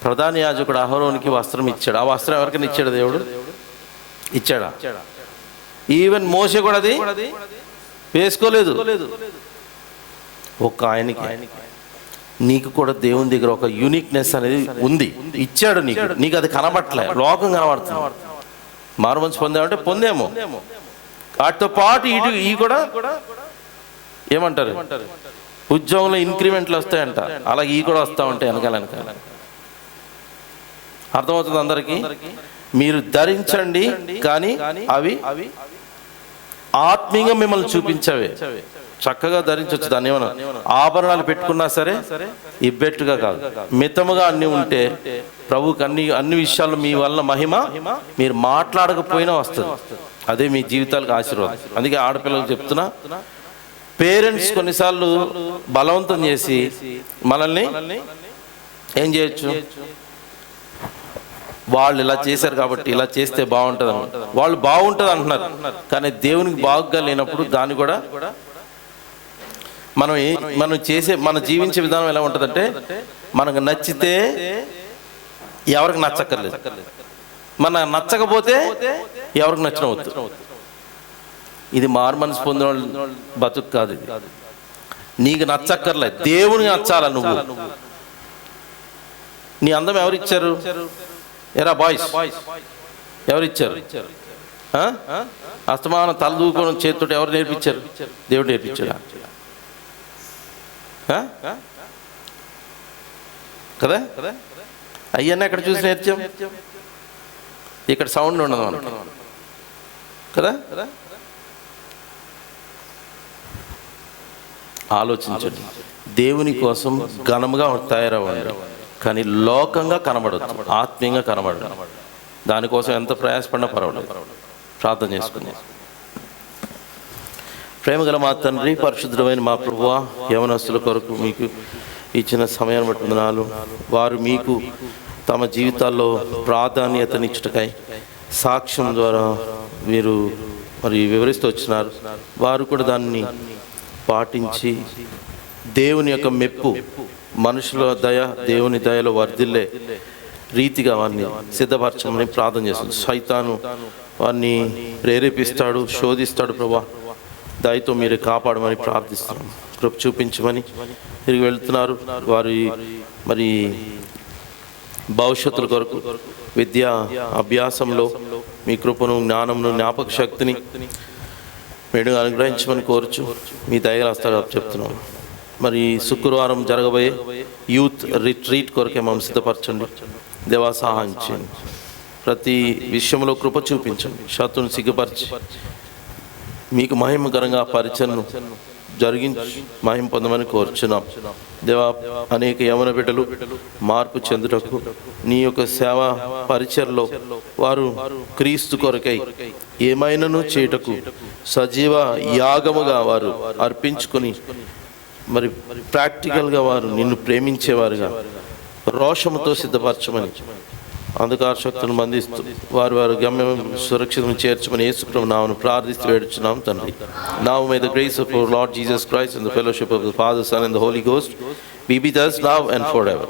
ప్రధాన యాజకుడు అహరోనికి వస్త్రం ఇచ్చాడు. ఆ వస్త్రం ఎవరికైనా ఇచ్చాడు? దేవుడు ఇచ్చాడా? ఈవెన్ మోషే కూడా అది వేసుకోలేదు. ఒక ఆయనకి. నీకు కూడా దేవుని దగ్గర ఒక యూనిక్నెస్ అనేది ఉంది, ఇచ్చాడు నీకు అది కనబట్టలే, లోకం కనబడుతుంది. మారుమనసు పొందామంటే పొందేమో, వాటితో పాటు ఈ కూడా ఏమంటారు, ఉద్యోగంలో ఇంక్రిమెంట్లు వస్తాయంట, అలాగే ఈ కూడా వస్తా ఉంటాయి వెనకాల. అర్థమవుతుంది అందరికీ? మీరు ధరించండి, కానీ అవి ఆత్మీయంగా మిమ్మల్ని చూపించవే. చక్కగా ధరించవచ్చు, దాన్ని ఏమన్నా ఆభరణాలు పెట్టుకున్నా సరే ఇబ్బెట్టుగా కాదు, మితముగా అన్నీ ఉంటే ప్రభువుకి అన్ని విషయాల్లో మీ వల్ల మహిమ మీరు మాట్లాడకపోయినా వస్తుంది. అదే మీ జీవితాలకు ఆశీర్వాదం. అందుకే ఆడపిల్లలకు చెప్తున్నా, పేరెంట్స్ కొన్నిసార్లు బలవంతం చేసి మనల్ని ఏం చేయొచ్చు, వాళ్ళు ఇలా చేశారు కాబట్టి ఇలా చేస్తే బాగుంటుంది వాళ్ళు బాగుంటుంది అంటున్నారు, కానీ దేవునికి బాగుగా లేనప్పుడు దాన్ని కూడా మనం జీవించే విధానం ఎలా ఉంటుందంటే, మనకు నచ్చితే ఎవరికి నచ్చక్కర్లేదు, మనకు నచ్చకపోతే ఎవరికి నచ్చిన వద్దు. ఇది మారు మనసు పొందిన వాళ్ళు బతుకు కాదు. ఇది నీకు నచ్చక్కర్లేదు, దేవునికి నచ్చాల. నువ్వు నీ అందం ఎవరిచ్చారు? ఎరా బాయ్స్ ఎవరిచ్చారు? అస్తమానం తల దూకోవడం చేతితో ఎవరు నేర్పించారు? దేవుడు నేర్పించాడు కదా. అయ్యన్న ఎక్కడ చూసి నేర్చాం? ఇక్కడ సౌండ్ ఉండదు మనకి కదా. ఆలోచించండి, దేవుని కోసం ఘనముగా తయారవ్వండి, కానీ లోకంగా కనబడదు, ఆత్మీయంగా కనబడదు. దానికోసం ఎంత ప్రయాసపడినా పర్వాలేదు. ప్రార్థన చేసుకుని. ప్రేమగల మా తండ్రి, పరిశుద్ధమైన మా ప్రభువా, యవనస్తుల కొరకు మీకు ఇచ్చిన సమయాన్ని బట్టి వందనాలు. వారు మీకు తమ జీవితాల్లో ప్రాధాన్యతనిచ్చుటకై సాక్ష్యం ద్వారా మీరు మరి వివరిస్తూ వచ్చినారు. వారు కూడా దాన్ని పాటించి దేవుని యొక్క మెప్పు, మనుషుల దయ, దేవుని దయలో వర్ధిల్లే రీతిగా వారిని సిద్ధపరచమని ప్రార్థన చేస్తుంది. సైతాను వారిని ప్రేరేపిస్తాడు, శోధిస్తాడు. ప్రభా, దయతో మీరు కాపాడమని ప్రార్థిస్తున్నాం. కృప చూపించమని. తిరిగి వెళ్తున్నారు వారి మరి భవిష్యత్తుల కొరకు విద్యా అభ్యాసంలో మీ కృపను, జ్ఞానమును, జ్ఞాపక శక్తిని మీరు అనుగ్రహించమని కోరుచు మీ దయరాస్తాడు చెప్తున్నాం. మరి శుక్రవారం జరగబోయే యూత్ రిట్రీట్ కొరకే మమ్మల్ని సిద్ధపరచండి. దేవా, సహాయం చేయండి. ప్రతి విషయంలో కృప చూపించండి. శత్రువుని సిగ్గుపరిచి మీకు మహిమకరంగా పరిచయను జరిగించి మహిమ పొందమని కోరుచున్నాం. దేవా, అనేక యవన బిడ్డలు మార్పు చెందుటకు నీ యొక్క సేవా పరిచయలో వారు క్రీస్తు కొరకై ఏమైనాను చేయుటకు సజీవ యాగముగా వారు అర్పించుకొని మరి ప్రాక్టికల్గా వారు నిన్ను ప్రేమించేవారుగా రోషముతో సిద్ధపరచమని, అంధకార శక్తులను బంధిస్తూ వారి గమ్యం సురక్షితం చేర్చమని యేసుక్రీస్తు నామమున ప్రార్థిస్తూ వేడుచున్నాం తండ్రి. Now may the grace of our Lord Jesus Christ and the fellowship of the Father, Son and the Holy Ghost be with us now and forever.